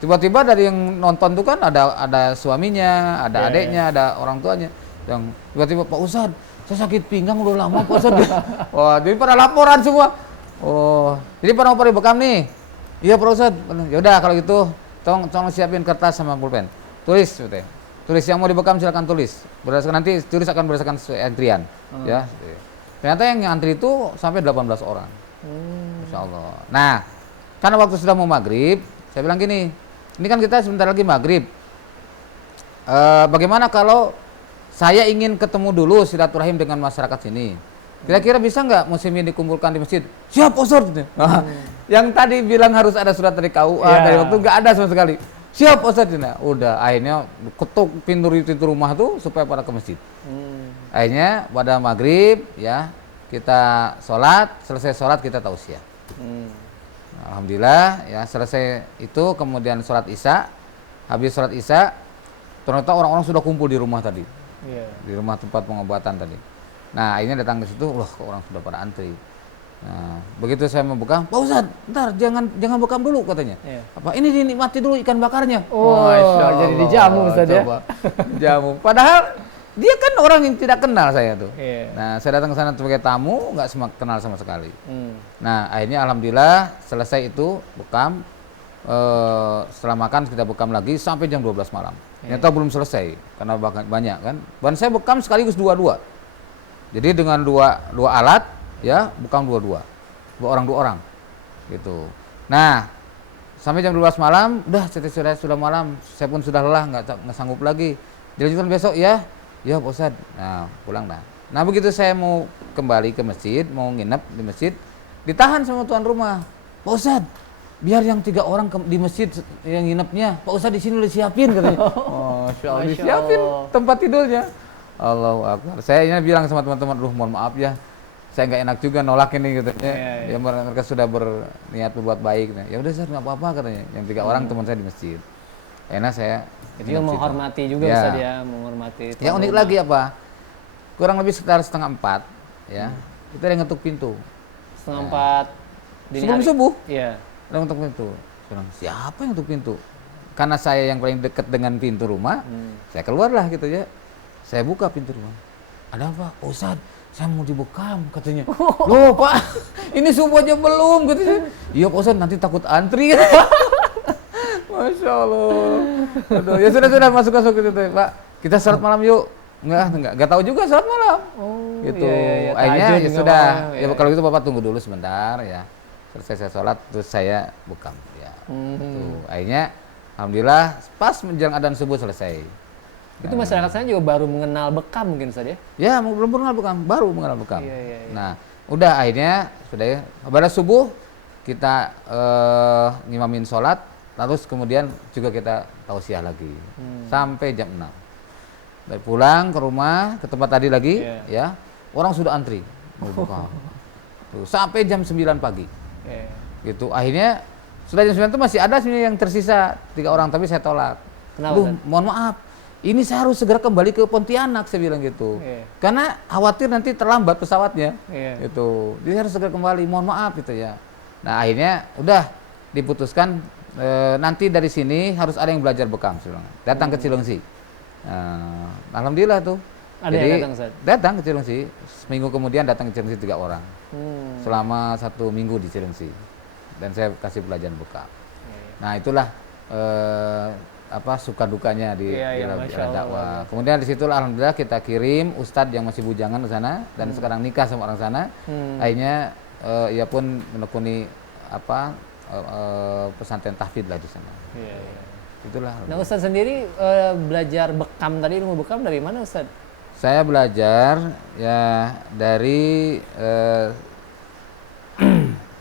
tiba-tiba dari yang nonton tuh kan ada suaminya, ada adiknya, ada orang tuanya. Yang tiba-tiba Pak Ustadz, saya sakit pinggang udah lama Pak Ustadz. Wah jadi pada laporan semua. Oh jadi pada bekam nih. Iya Pak Ustadz. Yaudah kalau gitu tolong siapin kertas sama pulpen. Tulis gitu ya. Tulis yang mau dibekam silakan tulis. Berdasarkan nanti tulis akan berdasarkan sesuai antrian. Ya. Ternyata yang antri itu sampai 18 orang. Masya Allah. Nah, karena waktu sudah mau maghrib, saya bilang gini, ini kan kita sebentar lagi maghrib. Bagaimana kalau saya ingin ketemu dulu silaturahim dengan masyarakat sini? Kira-kira bisa nggak muslimin dikumpulkan di masjid? Siap Ustaz. Yang tadi bilang harus ada surat dari KUA dari waktu nggak ada sama sekali. Siap Ustaz. Udah akhirnya ketuk pintu rumah tuh supaya pada ke masjid. Akhirnya pada maghrib ya kita sholat, selesai sholat kita tausiah. Alhamdulillah ya selesai itu kemudian sholat isya. Habis sholat isya ternyata orang-orang sudah kumpul di rumah tadi. Di rumah tempat pengobatan tadi. Nah akhirnya datang ke situ, loh kok orang sudah pada antri. Nah, begitu saya mau bekam, Pak Ustadz, ntar jangan bekam dulu katanya. Iya. Apa ini dinikmati dulu ikan bakarnya. Oh, jadi dijamu Ustadz ya? Coba, jamu. Padahal dia kan orang yang tidak kenal saya tuh. Iya. Nah, saya datang ke sana sebagai tamu, nggak kenal sama sekali. Hmm. Nah, akhirnya alhamdulillah selesai itu bekam. Setelah makan kita bekam lagi sampai jam 12 malam. Ternyata belum selesai karena banyak kan. Dan saya bekam sekaligus dua. Jadi dengan dua alat ya, bekam dua orang gitu. Nah, sampai jam 12 malam udah sudah malam, saya pun sudah lelah, nggak sanggup lagi. Dilanjutkan besok ya Pak Ustadz. Nah, pulang dah. Nah, begitu saya mau kembali ke masjid, mau nginep di masjid, ditahan sama tuan rumah. Pak Ustadz, biar yang 3 orang di masjid yang nginepnya, Pak Ustadz di sini udah siapin katanya. Masya Allah, disiapin tempat tidurnya. Allahu Akbar. Saya ini bilang sama teman-teman, mohon maaf ya, saya nggak enak juga nolak ini gitu. Ya, mereka sudah berniat berbuat baik. Ya udah Ustadz, nggak apa-apa katanya. Yang 3 orang teman saya di masjid. Enak saya. Itu yang menghormati juga ya. Ustadz ya, menghormati. Yang unik lagi apa? Kurang lebih sekitar 3:30 ya. Kita ada yang ngetuk pintu. 3:30 sebelum subuh. Iya. Ada yang ngetuk pintu. Siapa yang ngetuk pintu? Karena saya yang paling dekat dengan pintu rumah, saya keluarlah gitu ya. Saya buka pintu rumah. Ada apa? Oh, Ustadz, saya mau dibekam katanya. Loh Pak, ini subuh aja belum katanya. Iya Pak Ustadz, nanti takut antri. Masya Allah. Aduh, ya sudah masuk gitu Pak. Kita sholat malam yuk. Enggak tahu juga sholat malam. Oh, gitu. Iya. Akhirnya ya sudah. Ya iya. kalau gitu Bapak tunggu dulu sebentar ya. Selesai saya sholat terus saya bekam. Ya. Tuh. Akhirnya alhamdulillah pas menjelang adzan subuh selesai. Itu masyarakat saya juga baru mengenal bekam mungkin saja. Ya, belum mengenal bekam, baru mengenal bekam. Iya. Nah, udah akhirnya sudah ya. Pada subuh kita ngimamin sholat, terus kemudian juga kita tausiah lagi sampai jam 6. Dari pulang ke rumah ke tempat tadi lagi, ya orang sudah antri mau bekam. Tuh, sampai jam 9 pagi. Gitu. Akhirnya sudah jam 9 itu masih ada sebenarnya yang tersisa 3 orang, tapi saya tolak. Kenapa? Mohon maaf. Ini saya harus segera kembali ke Pontianak, saya bilang gitu. Karena khawatir nanti terlambat pesawatnya. Gitu. Jadi harus segera kembali, mohon maaf gitu ya. Nah, akhirnya udah diputuskan nanti dari sini harus ada yang belajar bekam, datang ke Cilengsi. Alhamdulillah tuh. Ada jadi yang datang ke Cilengsi. Seminggu kemudian datang ke Cilengsi 3 orang. Selama 1 minggu di Cilengsi. Dan saya kasih pelajaran bekam. Nah, itulah suka dukanya di dakwah. Kemudian di situ alhamdulillah kita kirim ustadz yang masih bujangan ke sana dan sekarang nikah sama orang sana. Akhirnya ia pun menekuni pesantren tahfidz lah di sana. Itulah. Nah, Ustadz sendiri belajar bekam tadi, ilmu bekam dari mana Ustadz? Saya belajar ya dari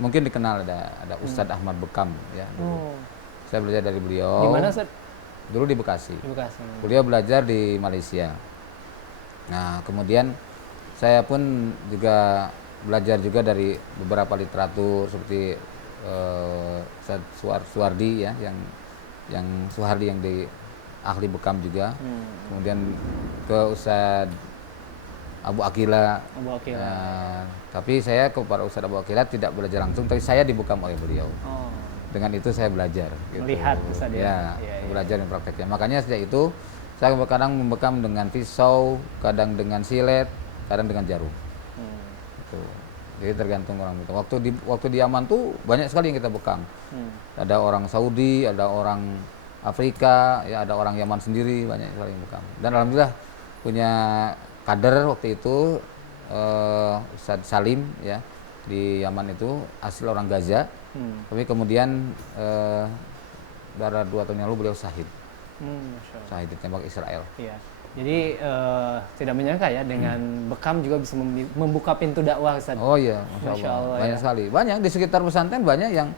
mungkin dikenal ada Ustadz Ahmad Bekam ya dulu. Saya belajar dari beliau. Di mana Ustadz? Dulu di Bekasi. Bekasi. Beliau belajar di Malaysia. Nah, kemudian saya pun juga belajar juga dari beberapa literatur seperti Suhardi ya, yang Suhardi yang di ahli bekam juga. Kemudian ke Ustadz Abu Akila. Tapi saya kepada Ustadz Abu Akila tidak belajar langsung, tapi saya dibekam oleh beliau. Dengan itu saya belajar. Gitu. Melihat Ustadz ya. Belajar dan prakteknya. Makanya sejak itu saya kadang membekam dengan pisau, kadang dengan silet, kadang dengan jarum. Gitu. Jadi tergantung orang itu. Waktu di Yaman tuh banyak sekali yang kita bekam. Ada orang Saudi, ada orang Afrika, ya ada orang Yaman sendiri, banyak sekali yang bekam. Dan alhamdulillah punya kader waktu itu Ustadz Salim ya di Yaman itu asli orang Gaza. Tapi kemudian dari 2 tahun yang lalu beliau syahid. Syahid ditembak Israel. Iya. Jadi tidak menyangka ya dengan bekam juga bisa membuka pintu dakwah Ustaz. Oh iya, Masya Allah. Banyak sekali. Banyak di sekitar pesantren banyak yang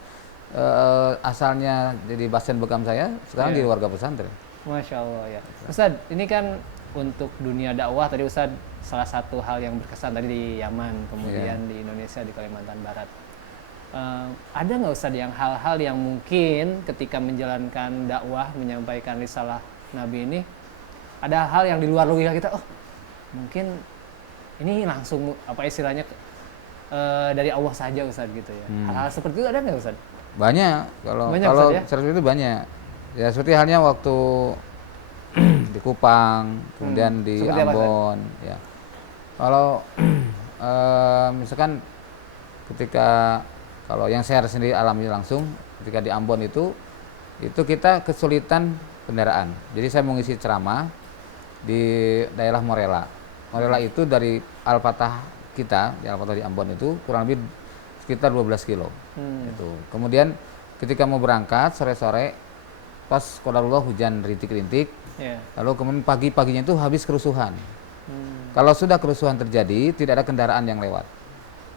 asalnya jadi pasien bekam saya sekarang jadi warga pesantren. Masya Allah ya. Ustaz, ini kan untuk dunia dakwah tadi Ustaz salah satu hal yang berkesan tadi di Yaman, kemudian di Indonesia di Kalimantan Barat. Ada nggak Ustadz yang hal-hal yang mungkin ketika menjalankan dakwah, menyampaikan risalah Nabi ini, ada hal yang di luar logika kita, mungkin ini langsung apa istilahnya dari Allah saja Ustaz gitu ya. Hal-hal seperti itu ada nggak Ustaz? Banyak, kalau Banyak, Ustaz, ya? seperti itu banyak. Ya seperti halnya waktu di Kupang, kemudian di Seperti apa, Ambon, ya. Kalau misalkan ketika kalau yang saya sendiri alami langsung ketika di Ambon itu kita kesulitan kendaraan. Jadi saya mengisi ceramah di daerah Morela. Morela itu dari Al-Fatah kita, di Al-Fatah di Ambon itu kurang lebih sekitar 12 kilo. Itu. Kemudian ketika mau berangkat sore-sore pas qadarullah hujan rintik-rintik. Lalu kemudian pagi-paginya itu habis kerusuhan. Kalau sudah kerusuhan terjadi, tidak ada kendaraan yang lewat.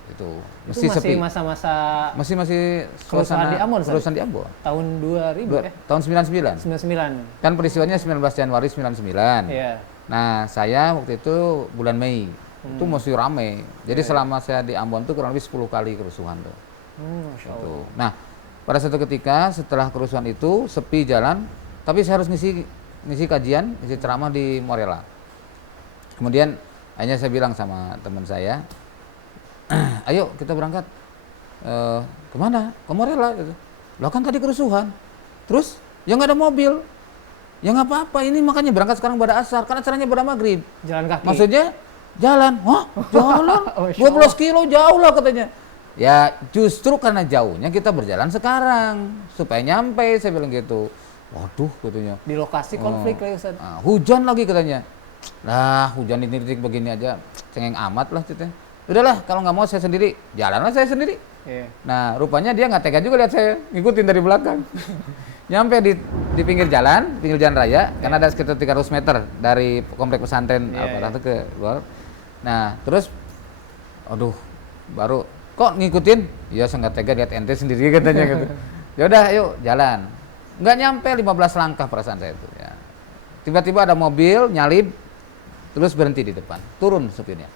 Itu masih sepi. Masa-masa masih kerusuhan di Ambon, kerusuhan di Ambon. Tahun 2000 ya? Tahun 99. 99. Kan peristiwanya 19 Januari 99. Iya. Nah, saya waktu itu bulan Mei. Itu masih ramai. Jadi selama saya di Ambon tuh kurang lebih 10 kali kerusuhan tuh. Masya Allah. Gitu. Nah, pada suatu ketika setelah kerusuhan itu sepi jalan, tapi saya harus ngisi kajian, ngisi ceramah di Morela. Kemudian akhirnya saya bilang sama teman saya, ayo kita berangkat kemana? Ke Morela. Lah kan tadi kerusuhan. Terus ya nggak ada mobil. Ya nggak apa-apa. Ini makanya berangkat sekarang pada asar. Karena acaranya pada maghrib. Jalan kaki. Maksudnya jalan. Wah jalan. 12 kilo jauh lah katanya. Ya justru karena jauhnya kita berjalan sekarang supaya nyampe. Saya bilang gitu. Waduh katanya. Di lokasi konflik lah Ustaz. Hujan lagi katanya. Nah hujan ini begini aja cengeng amat lah katanya. Udahlah kalau nggak mau saya sendiri, jalanlah saya sendiri. Iya. Nah rupanya dia nggak tega juga lihat saya, ngikutin dari belakang. Nyampe di pinggir jalan raya, karena ada sekitar 300 meter dari komplek pesantren itu ke luar. Nah terus, aduh baru kok ngikutin? Ya saya nggak tega lihat ente sendiri katanya gitu. Ya udah yuk jalan. Nggak nyampe 15 langkah perasaan saya itu. Ya. Tiba-tiba ada mobil nyalip, terus berhenti di depan, turun supirnya.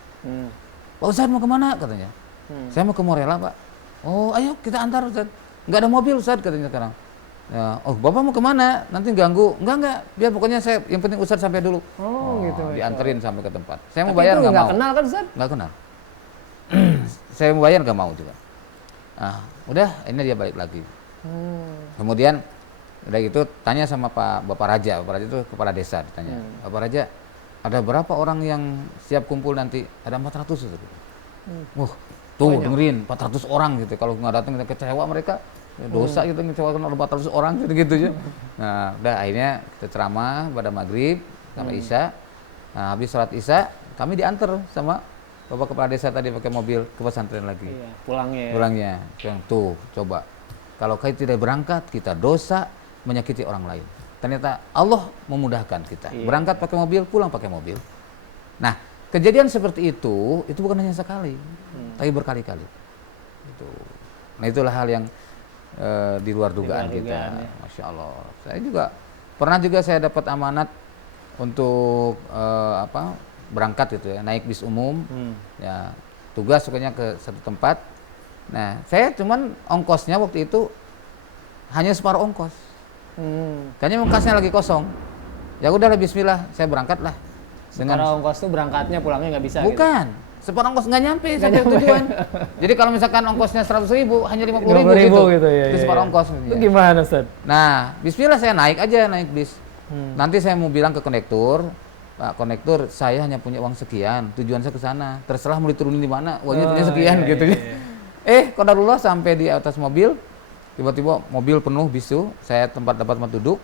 Pak Ustadz mau kemana katanya? Saya mau ke Morela Pak. Oh ayo kita antar Ustadz. Nggak ada mobil Ustadz katanya sekarang. Ya, oh Bapak mau kemana? Nanti ganggu. Enggak. Biar pokoknya saya yang penting Ustadz sampai dulu. Gitu. Dianterin sampai ke tempat. Saya mau Tapi bayar itu nggak mau. kenal kan Ustadz? Nggak kenal. Saya mau bayar nggak mau juga. Nah, udah ini dia balik lagi. Kemudian udah gitu tanya sama Bapak Raja. Bapak Raja itu kepala desa ditanya. Bapak Raja, ada berapa orang yang siap kumpul nanti? Ada 400 gitu. Tuh dengerin 400 orang gitu. Kalau nggak datang kita kecewa mereka. Dosa gitu ngecewakan 400 orang gitu ya. Nah, udah akhirnya kita ceramah pada maghrib sampai Isya. Nah, habis sholat Isya kami diantar sama Bapak kepala desa tadi pakai mobil ke pesantren lagi. Iya, pulangnya. Pulangnya. Tuh, coba. Kalau kita tidak berangkat, kita dosa menyakiti orang lain. Ternyata Allah memudahkan kita. Berangkat pakai mobil, pulang pakai mobil. Nah, kejadian seperti itu bukan hanya sekali, tapi berkali-kali. Gitu. Nah, itulah hal yang di luar dugaan kita. Ya. Masya Allah. Saya juga pernah saya dapat amanat untuk berangkat gitu ya, naik bis umum. Ya, tugas pokoknya ke satu tempat. Nah, saya cuman ongkosnya waktu itu hanya separuh ongkos. Kayaknya ongkosnya lagi kosong. Ya udahlah bismillah, saya berangkat lah. Separuh ongkos tuh berangkatnya pulangnya nggak bisa. Bukan. Gitu. Separuh ongkos nggak nyampe sampai tujuan. Jadi kalau misalkan ongkosnya 100.000 hanya 50.000 gitu. Ya, itu separuh ongkos. Itu gimana Ustaz? Nah, bismillah saya naik bis. Nanti saya mau bilang ke konektur, Pak konektur, saya hanya punya uang sekian, tujuan saya ke sana. Terserah mau diturunin di mana, uangnya punya sekian gitu ya. Qadarullah sampai di atas mobil, tiba-tiba mobil penuh bisu, saya dapat tempat duduk,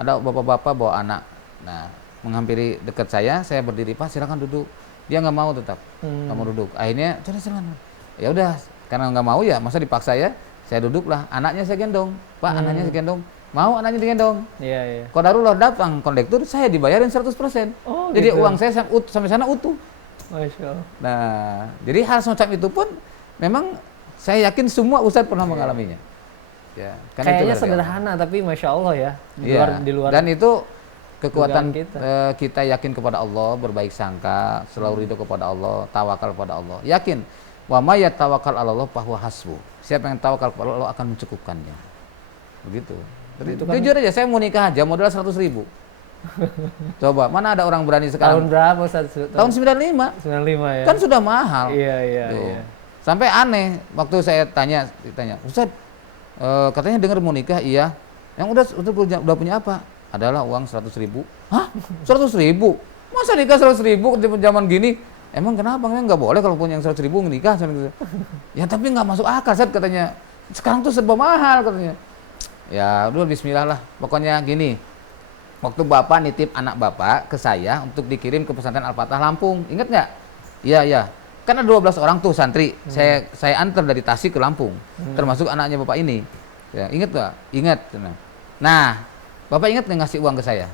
ada bapak-bapak bawa anak. Nah, menghampiri dekat saya berdiri, Pak silakan duduk. Dia nggak mau tetap, nggak mau duduk. Akhirnya, silakan. Ya udah, karena nggak mau ya, masa dipaksa ya. Saya duduk lah, anaknya saya gendong, Pak anaknya saya gendong. Mau anaknya digendong. Iya. Qadarullah datang kondektur, saya dibayarin 100%. Jadi gitu. uang saya sampai sana utuh. Masya Allah. Nah, jadi hal semacam itu pun memang saya yakin semua ustadz pernah mengalaminya. Ya, kayaknya sederhana tapi Masya Allah ya. Di luar. Dan itu kekuatan kita yakin kepada Allah, berbaik sangka, selalu ridho kepada Allah, tawakal kepada Allah. Yakin, wa may yatawakkal 'ala Allah fahuwa hasbuh. Siapa yang tawakal kepada Allah akan mencukupkannya. Begitu. Jadi, jujur aja, saya mau nikah aja modal 100.000. Coba, mana ada orang berani sekarang? Tahun berapa Ustaz? Tahun 95. 95 ya. Kan sudah mahal. Iya. Sampai aneh waktu saya ditanya, Ustaz, katanya dengar mau nikah, iya. Yang udah punya apa? Adalah uang 100.000. Hah? 100.000? Masa nikah 100.000 di zaman gini? Emang kenapa? Nggak boleh kalau punya yang 100.000 nikah. Ya tapi nggak masuk akal, Ustaz, katanya. Sekarang tuh serba mahal katanya. Ya udah bismillah lah. Pokoknya gini. Waktu Bapak nitip anak Bapak ke saya untuk dikirim ke pesantren Al-Fatah Lampung. Ingat nggak? Iya, iya. Kan ada 12 orang tuh santri. Saya antar dari Tasik ke Lampung. Termasuk anaknya Bapak ini. Ya, ingat nggak? Ingat. Nah, Bapak ingat nggak ngasih uang ke saya?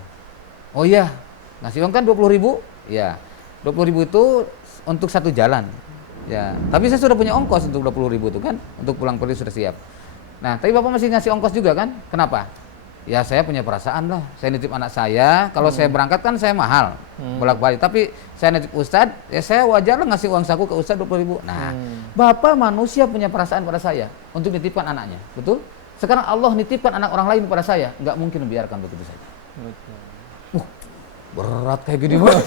Oh iya, ngasih uang kan 20.000? Ya, 20.000 itu untuk satu jalan. Ya, tapi saya sudah punya ongkos untuk 20.000 itu kan, untuk pulang pergi sudah siap. Nah, tapi Bapak masih ngasih ongkos juga kan? Kenapa? Ya saya punya perasaan lah, saya nitip anak saya, kalau saya berangkat kan saya mahal, bolak-balik. Tapi saya nitip Ustadz, ya saya wajar lah ngasih uang saku ke Ustadz 20.000. Nah, Bapak manusia punya perasaan pada saya untuk nitipkan anaknya, betul? Sekarang Allah nitipkan anak orang lain pada saya, nggak mungkin membiarkan begitu saja. Berat kayak gini banget.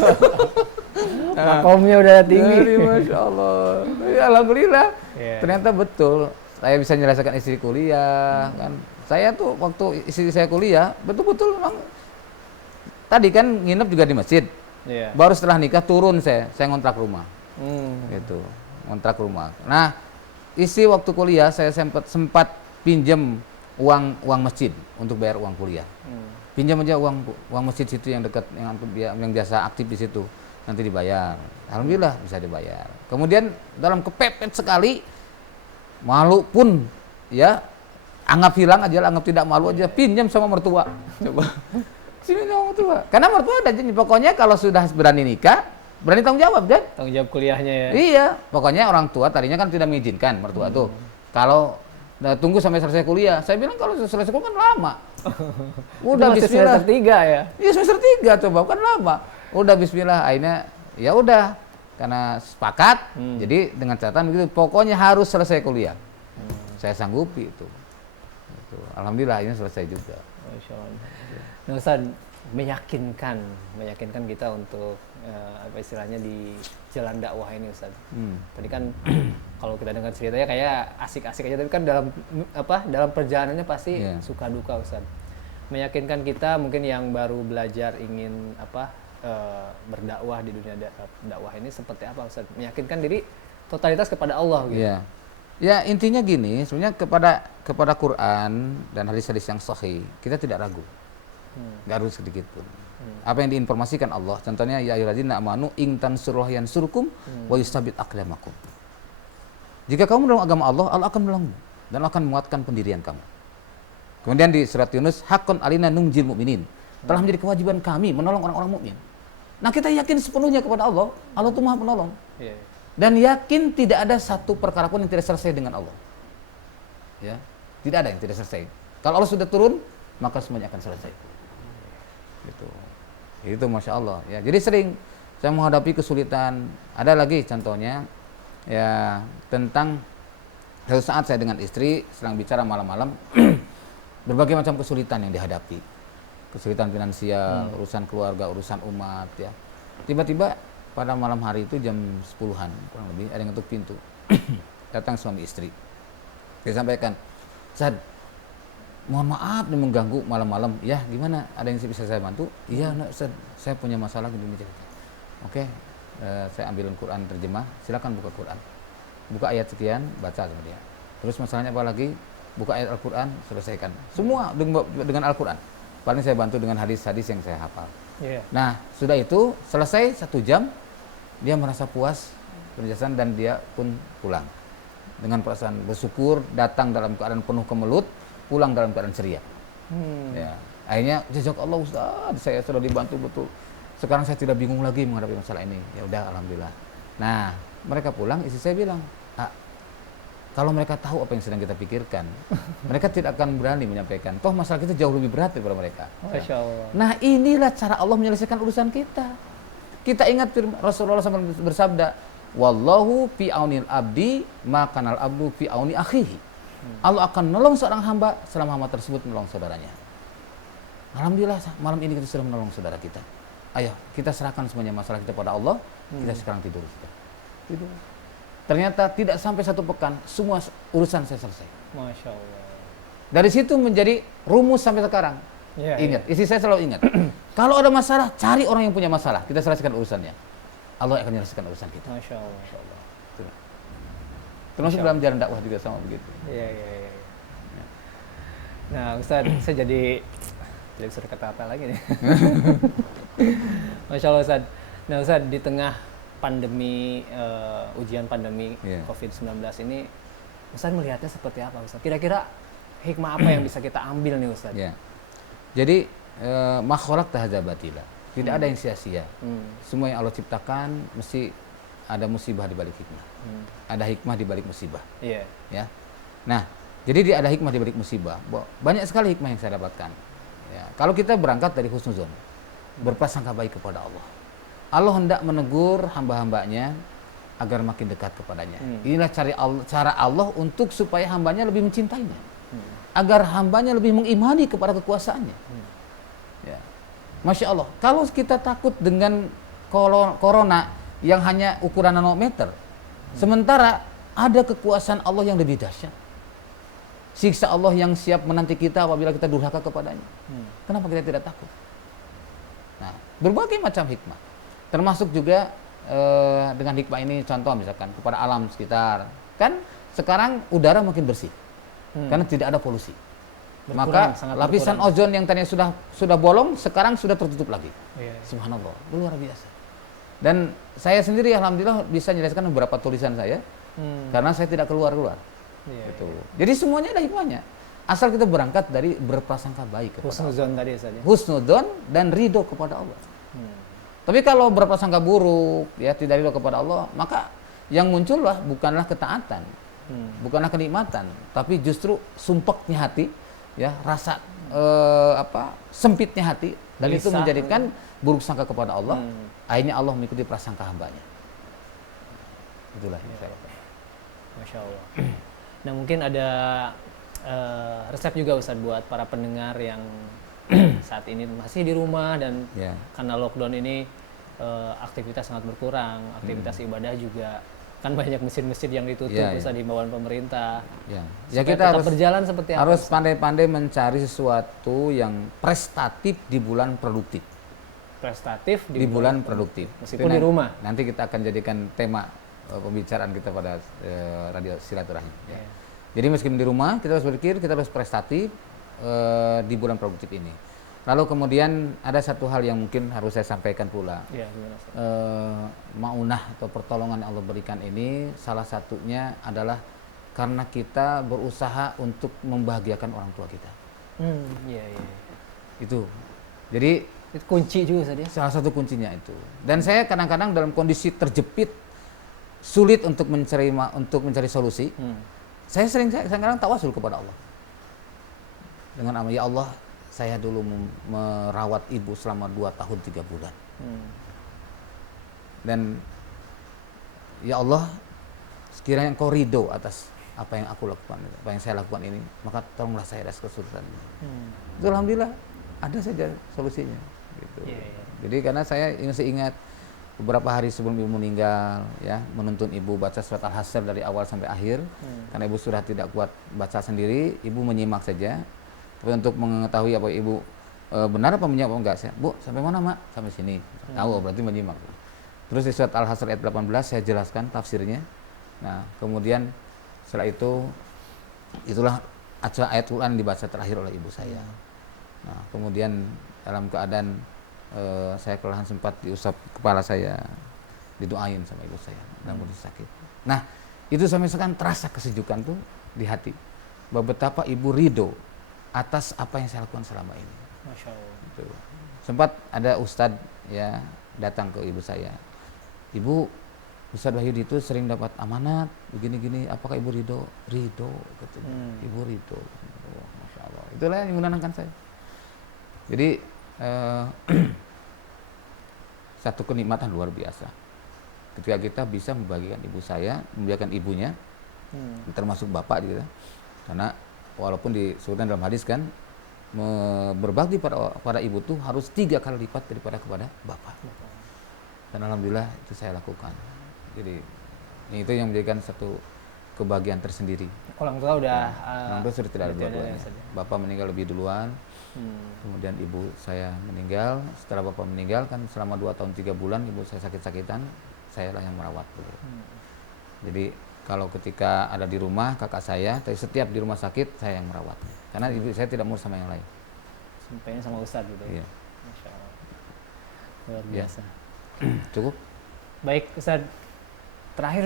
Makomnya udah tinggi. Masya Allah. Ya, alhamdulillah. Yeah. Ternyata betul. Saya bisa menyelesaikan istri kuliah kan. Saya tuh waktu istri saya kuliah betul-betul memang tadi kan nginep juga di masjid. Yeah. Baru setelah nikah turun saya ngontrak rumah. Gitu. Ngontrak rumah. Nah, istri waktu kuliah saya sempat pinjam uang masjid untuk bayar uang kuliah. Pinjam aja uang masjid situ yang dekat yang biasa aktif di situ. Nanti dibayar. Alhamdulillah bisa dibayar. Kemudian dalam kepepet sekali, malu pun ya anggap hilang aja, anggap tidak malu aja, pinjam sama mertua. Coba. Pinjam sama mertua. Karena mertua ada janji, pokoknya kalau sudah berani nikah, berani tanggung jawab kan? Tanggung jawab kuliahnya ya. Iya, pokoknya orang tua tadinya kan tidak mengizinkan mertua tuh. Kalau tunggu sampai selesai kuliah, saya bilang kalau selesai kuliah kan lama. Udah bismillah. Semester 3 ya? Iya semester 3 coba, kan lama. Udah bismillah, akhirnya ya udah karena sepakat. Jadi dengan catatan begitu, pokoknya harus selesai kuliah. Saya sanggupi itu. Alhamdulillah ini selesai juga. Masya Allah. Nah, Ustaz, meyakinkan kita untuk apa istilahnya di jalan dakwah ini, Ustaz. Tadi kan kalau kita dengar ceritanya kayak asik-asik aja, tapi kan dalam perjalanannya pasti suka duka, Ustaz. Meyakinkan kita mungkin yang baru belajar ingin berdakwah di dunia dakwah ini seperti apa, Ustaz? Meyakinkan diri totalitas kepada Allah gitu. Iya. Ya intinya gini, sebenarnya kepada Quran dan hadis-hadis yang sahih kita tidak ragu, nggak ragu sedikit pun. Apa yang diinformasikan Allah, contohnya ya ayyuhalladzina amanu in tansurullaha yansurkum wa yustabit aqdamakum. Jika kamu menolong agama Allah, Allah akan menolongmu dan akan menguatkan pendirian kamu. Kemudian di surat Yunus, haqqan alina nunjil mu'minin, telah menjadi kewajiban kami menolong orang-orang mukmin. Nah kita yakin sepenuhnya kepada Allah, Allah itu Maha Penolong. Dan yakin tidak ada satu perkara pun yang tidak selesai dengan Allah. Ya, tidak ada yang tidak selesai. Kalau Allah sudah turun, maka semuanya akan selesai. Gitu. Itu Masya Allah. Ya, jadi sering saya menghadapi kesulitan. Ada lagi contohnya, ya tentang suatu saat saya dengan istri sedang bicara malam-malam, berbagai macam kesulitan yang dihadapi. Kesulitan finansial, urusan keluarga, urusan umat. Ya. Tiba-tiba pada malam hari itu jam 10-an kurang lebih ada yang ngetuk pintu. Datang suami istri. Saya sampaikan, Ustaz, mohon maaf nih mengganggu malam-malam. Ya gimana? Ada yang bisa saya bantu? Iya Ustaz, saya punya masalah gini. Oke, saya ambilin Quran terjemah. Silakan buka Quran. Buka ayat sekian, baca sama dia. Terus masalahnya apa lagi? Buka ayat Al-Quran, selesaikan. Semua dengan Al-Quran. Paling saya bantu dengan hadis-hadis yang saya hafal. Nah sudah itu selesai 1 jam. Dia merasa puas penjelasan dan dia pun pulang dengan perasaan bersyukur, datang dalam keadaan penuh kemelut, pulang dalam keadaan ceria. Ya, akhirnya jazakallah Ustaz, saya sudah dibantu betul. Sekarang saya tidak bingung lagi menghadapi masalah ini. Ya udah alhamdulillah. Nah, mereka pulang, istri saya bilang, kalau mereka tahu apa yang sedang kita pikirkan, mereka tidak akan berani menyampaikan. Toh masalah kita jauh lebih berat daripada mereka. Masya Allah. Nah, inilah cara Allah menyelesaikan urusan kita. Kita ingat Rasulullah SAW bersabda, wallahu fi aunil abdi makanal abdu fi auni akhihi. Allah akan menolong seorang hamba selama hamba tersebut menolong saudaranya. Alhamdulillah malam ini kita sudah menolong saudara kita. Ayo kita serahkan semuanya masalah kita pada Allah. Kita sekarang tidur. Ternyata tidak sampai 1 pekan, semua urusan saya selesai. Masya Allah. Dari situ menjadi rumus sampai sekarang. Iya, Ingat, istri saya selalu ingat. Kalau ada masalah, cari orang yang punya masalah. Kita selesaikan urusannya. Allah akan menyelesaikan urusan kita. Masya Allah. Masya Allah. Termasuk dalam jalan dakwah juga sama begitu. Iya, iya, iya. Nah, Ustaz, saya jadi tidak bisa berkata-kata lagi nih. Masya Allah, Ustaz. Nah, Ustaz, di tengah pandemi, ujian pandemi COVID-19 ini, Ustaz melihatnya seperti apa, Ustaz? Kira-kira hikmah apa yang bisa kita ambil nih, Ustaz? Ya. Jadi, ma khalaqta hadza batila. Tidak ada yang sia-sia. Semua yang Allah ciptakan mesti ada musibah di balik hikmah. Ada hikmah di balik musibah. Iya. Ya. Nah, jadi ada hikmah di balik musibah. Banyak sekali hikmah yang saya dapatkan. Ya. Kalau kita berangkat dari husnuzon, berprasangka baik kepada Allah. Allah hendak menegur hamba-hambanya agar makin dekat kepadanya. Inilah cara Allah untuk supaya hambanya lebih mencintainya. Agar hambanya lebih mengimani kepada kekuasaannya. Ya. Masya Allah, kalau kita takut dengan corona yang hanya ukuran nanometer, sementara ada kekuasaan Allah yang lebih dahsyat. Siksa Allah yang siap menanti kita apabila kita durhaka kepadanya. Kenapa kita tidak takut? Nah, berbagai macam hikmah. Termasuk juga dengan hikmah ini, contoh misalkan kepada alam sekitar. Kan sekarang udara makin bersih. Karena tidak ada polusi. Maka lapisan ozon yang tadinya sudah bolong, sekarang sudah tertutup lagi. Subhanallah, luar biasa. Dan saya sendiri alhamdulillah bisa menjelaskan beberapa tulisan saya, karena saya tidak keluar-keluar. Gitu. Jadi semuanya ada hikmahnya. Asal kita berangkat dari berprasangka baik kepada Husnuzon tadi saja. Husnuzon dan ridho kepada Allah. Tapi kalau berprasangka buruk, ya tidak ridho kepada Allah, maka yang muncullah bukanlah ketaatan, bukanlah kenikmatan, tapi justru sumpeknya hati, ya rasa sempitnya hati, dan itu menjadikan buruk sangka kepada Allah. Akhirnya Allah mengikuti prasangka hambanya. Itulah yang saya lakukan. Masya Allah. Nah, mungkin ada resep juga Ustadz buat para pendengar yang saat ini masih di rumah dan karena lockdown ini aktivitas sangat berkurang, aktivitas ibadah juga kan banyak masjid-masjid yang ditutup, Ustadz, di himbauan pemerintah. Ya kita harus berjalan seperti apa? Harus pandai-pandai mencari sesuatu yang prestatif di bulan produktif. Prestatif di bulan produktif. Meskipun di rumah. Nanti kita akan jadikan tema pembicaraan kita pada radio silaturahim. Jadi meskipun di rumah kita harus berpikir, kita harus prestatif di bulan produktif ini. Lalu kemudian ada satu hal yang mungkin harus saya sampaikan pula. Maunah atau pertolongan yang Allah berikan ini salah satunya adalah karena kita berusaha untuk membahagiakan orang tua kita. Itu. Jadi itu kunci juga saja. Salah satu kuncinya itu. Dan saya kadang-kadang dalam kondisi terjepit, sulit untuk mencari solusi. Saya kadang tawasul kepada Allah. Dengan amal, ya Allah, saya dulu merawat ibu selama 2 tahun 3 bulan. Dan ya Allah, sekiranya Engkau ridho atas apa yang aku lakukan, apa yang saya lakukan ini, maka tolonglah saya atas kesulitan. Itu alhamdulillah ada saja solusinya. Gitu. Jadi karena saya masih ingat beberapa hari sebelum ibu meninggal, ya, menuntun ibu baca surat Al-Hasyr dari awal sampai akhir. Karena ibu sudah tidak kuat baca sendiri, ibu menyimak saja. Tapi untuk mengetahui apa ibu benar apa menyimak apa enggak, saya, Bu, sampai mana, Mak? Sampai sini. Tahu, berarti menyimak. Terus di surat Al-Hasyr ayat 18 saya jelaskan tafsirnya. Nah, kemudian setelah itu itulah ayat Quran dibaca terakhir oleh ibu saya. Nah, kemudian dalam keadaan saya kelelahan sempat diusap kepala saya, didoain sama ibu saya dalam kondisi sakit. Nah, itu sampai sekarang terasa kesejukan tuh di hati. Bahwa betapa ibu ridho atas apa yang saya lakukan selama ini. Masya Allah. Gitu. Sempat ada ustadz ya datang ke ibu saya. Ibu, Ustadz Wahyudi itu sering dapat amanat begini-gini. Apakah ibu ridho? Ridho, katanya. Ibu ridho. Oh, Masya Allah. Itulah yang menenangkan saya. Jadi satu kenikmatan luar biasa ketika kita bisa membagikan ibu saya, membagikan ibunya, termasuk bapak gitu. Karena walaupun disebutkan dalam hadis kan berbakti pada ibu tuh harus 3 kali lipat daripada kepada bapak. Dan alhamdulillah itu saya lakukan. Jadi Itu yang menjadikan satu kebahagiaan tersendiri. Orang tua udah Orang tua sudah tidak ada berarti dua-duanya. Ustadz ya. Bapak meninggal lebih duluan, kemudian ibu saya meninggal. Setelah bapak meninggal kan selama 2 tahun 3 bulan ibu saya sakit-sakitan, saya lah yang merawat dulu. Jadi kalau ketika ada di rumah kakak saya, tapi setiap di rumah sakit saya yang merawat. Karena ibu saya tidak mau sama yang lain. Sampainya sama Ustadz gitu. Iya. Masya Allah. Luar Iya. biasa. Cukup? Baik Ustadz, terakhir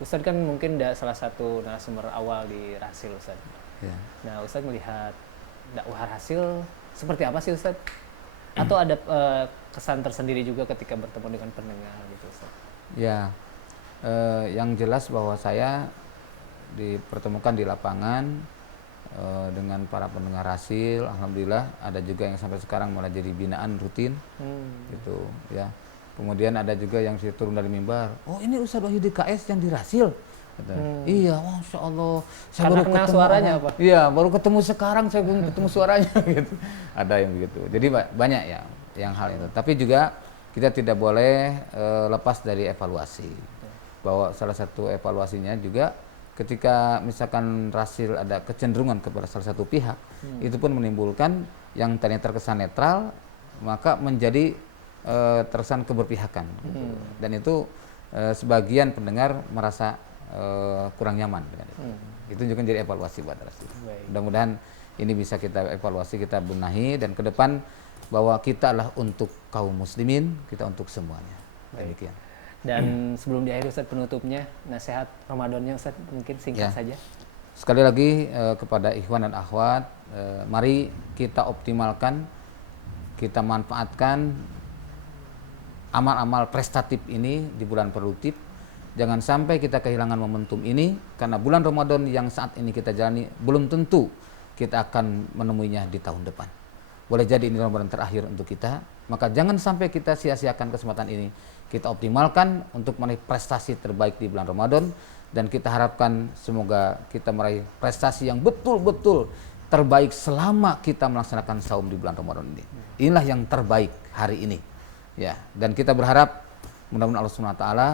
Ustadz kan mungkin salah satu narasumber awal di Rasil Ustadz. Ya. Nah Ustadz melihat dakwah Rasil seperti apa sih Ustadz? Atau ada kesan tersendiri juga ketika bertemu dengan pendengar gitu Ustadz? Ya, yang jelas bahwa saya dipertemukan di lapangan dengan para pendengar Rasil. Alhamdulillah ada juga yang sampai sekarang malah jadi binaan rutin gitu ya. Kemudian ada juga yang turun dari mimbar, oh ini Ustadz Wahyu KS yang di Rasil. Iya, Masya Allah. Saya Karena baru kenal ketemu suaranya apa? Iya, baru ketemu sekarang, saya belum ketemu suaranya gitu. Ada yang begitu. Jadi banyak ya yang hal itu. Tapi juga kita tidak boleh lepas dari evaluasi. Bahwa salah satu evaluasinya juga ketika misalkan Rasil ada kecenderungan kepada salah satu pihak, itu pun menimbulkan yang tadinya terkesan netral, maka menjadi terkesan keberpihakan. Gitu. Dan itu sebagian pendengar merasa kurang nyaman dengan itu. Itu juga jadi evaluasi buat Rasil. Mudah-mudahan ini bisa kita evaluasi, kita benahi, dan ke depan bahwa kita adalah untuk kaum muslimin, kita untuk semuanya. Demikian. Dan sebelum di akhir Ustadz penutupnya, nasihat Ramadannya Ustadz mungkin singkat saja. Sekali lagi kepada ikhwan dan akhwat, mari kita optimalkan, kita manfaatkan amal-amal prestatif ini di bulan produktif. Jangan sampai kita kehilangan momentum ini, karena bulan Ramadan yang saat ini kita jalani belum tentu kita akan menemuinya di tahun depan. Boleh jadi ini Ramadan terakhir untuk kita, maka jangan sampai kita sia-siakan kesempatan ini. Kita optimalkan untuk meraih prestasi terbaik di bulan Ramadan, dan kita harapkan semoga kita meraih prestasi yang betul-betul terbaik selama kita melaksanakan saum di bulan Ramadan ini. Inilah yang terbaik hari ini. Ya, dan kita berharap mudah-mudahan Allah Subhanahu wa taala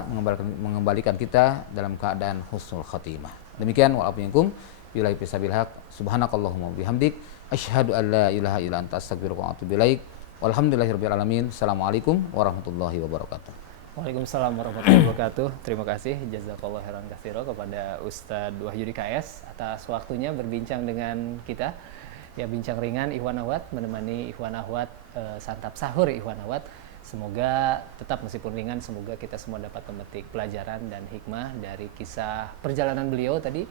mengembalikan kita dalam keadaan husnul khatimah. Demikian wa'alaikum minkum billahi fisabil haq. Subhanakallahumma bihamdik asyhadu an la ilaha illa anta astaghfiruka wa atubu ilaik. Walhamdulillahirabbil alamin. Assalamualaikum warahmatullahi wabarakatuh. Waalaikumsalam warahmatullahi wabarakatuh. Terima kasih jazakallahu khairan katsira kepada Ustadz Wahyu KS atas waktunya berbincang dengan kita. Ya, bincang ringan Ikhwan Akhwat, menemani Ikhwan Akhwat santap sahur Ikhwan Akhwat. Semoga tetap meskipun ringan, semoga kita semua dapat memetik pelajaran dan hikmah dari kisah perjalanan beliau tadi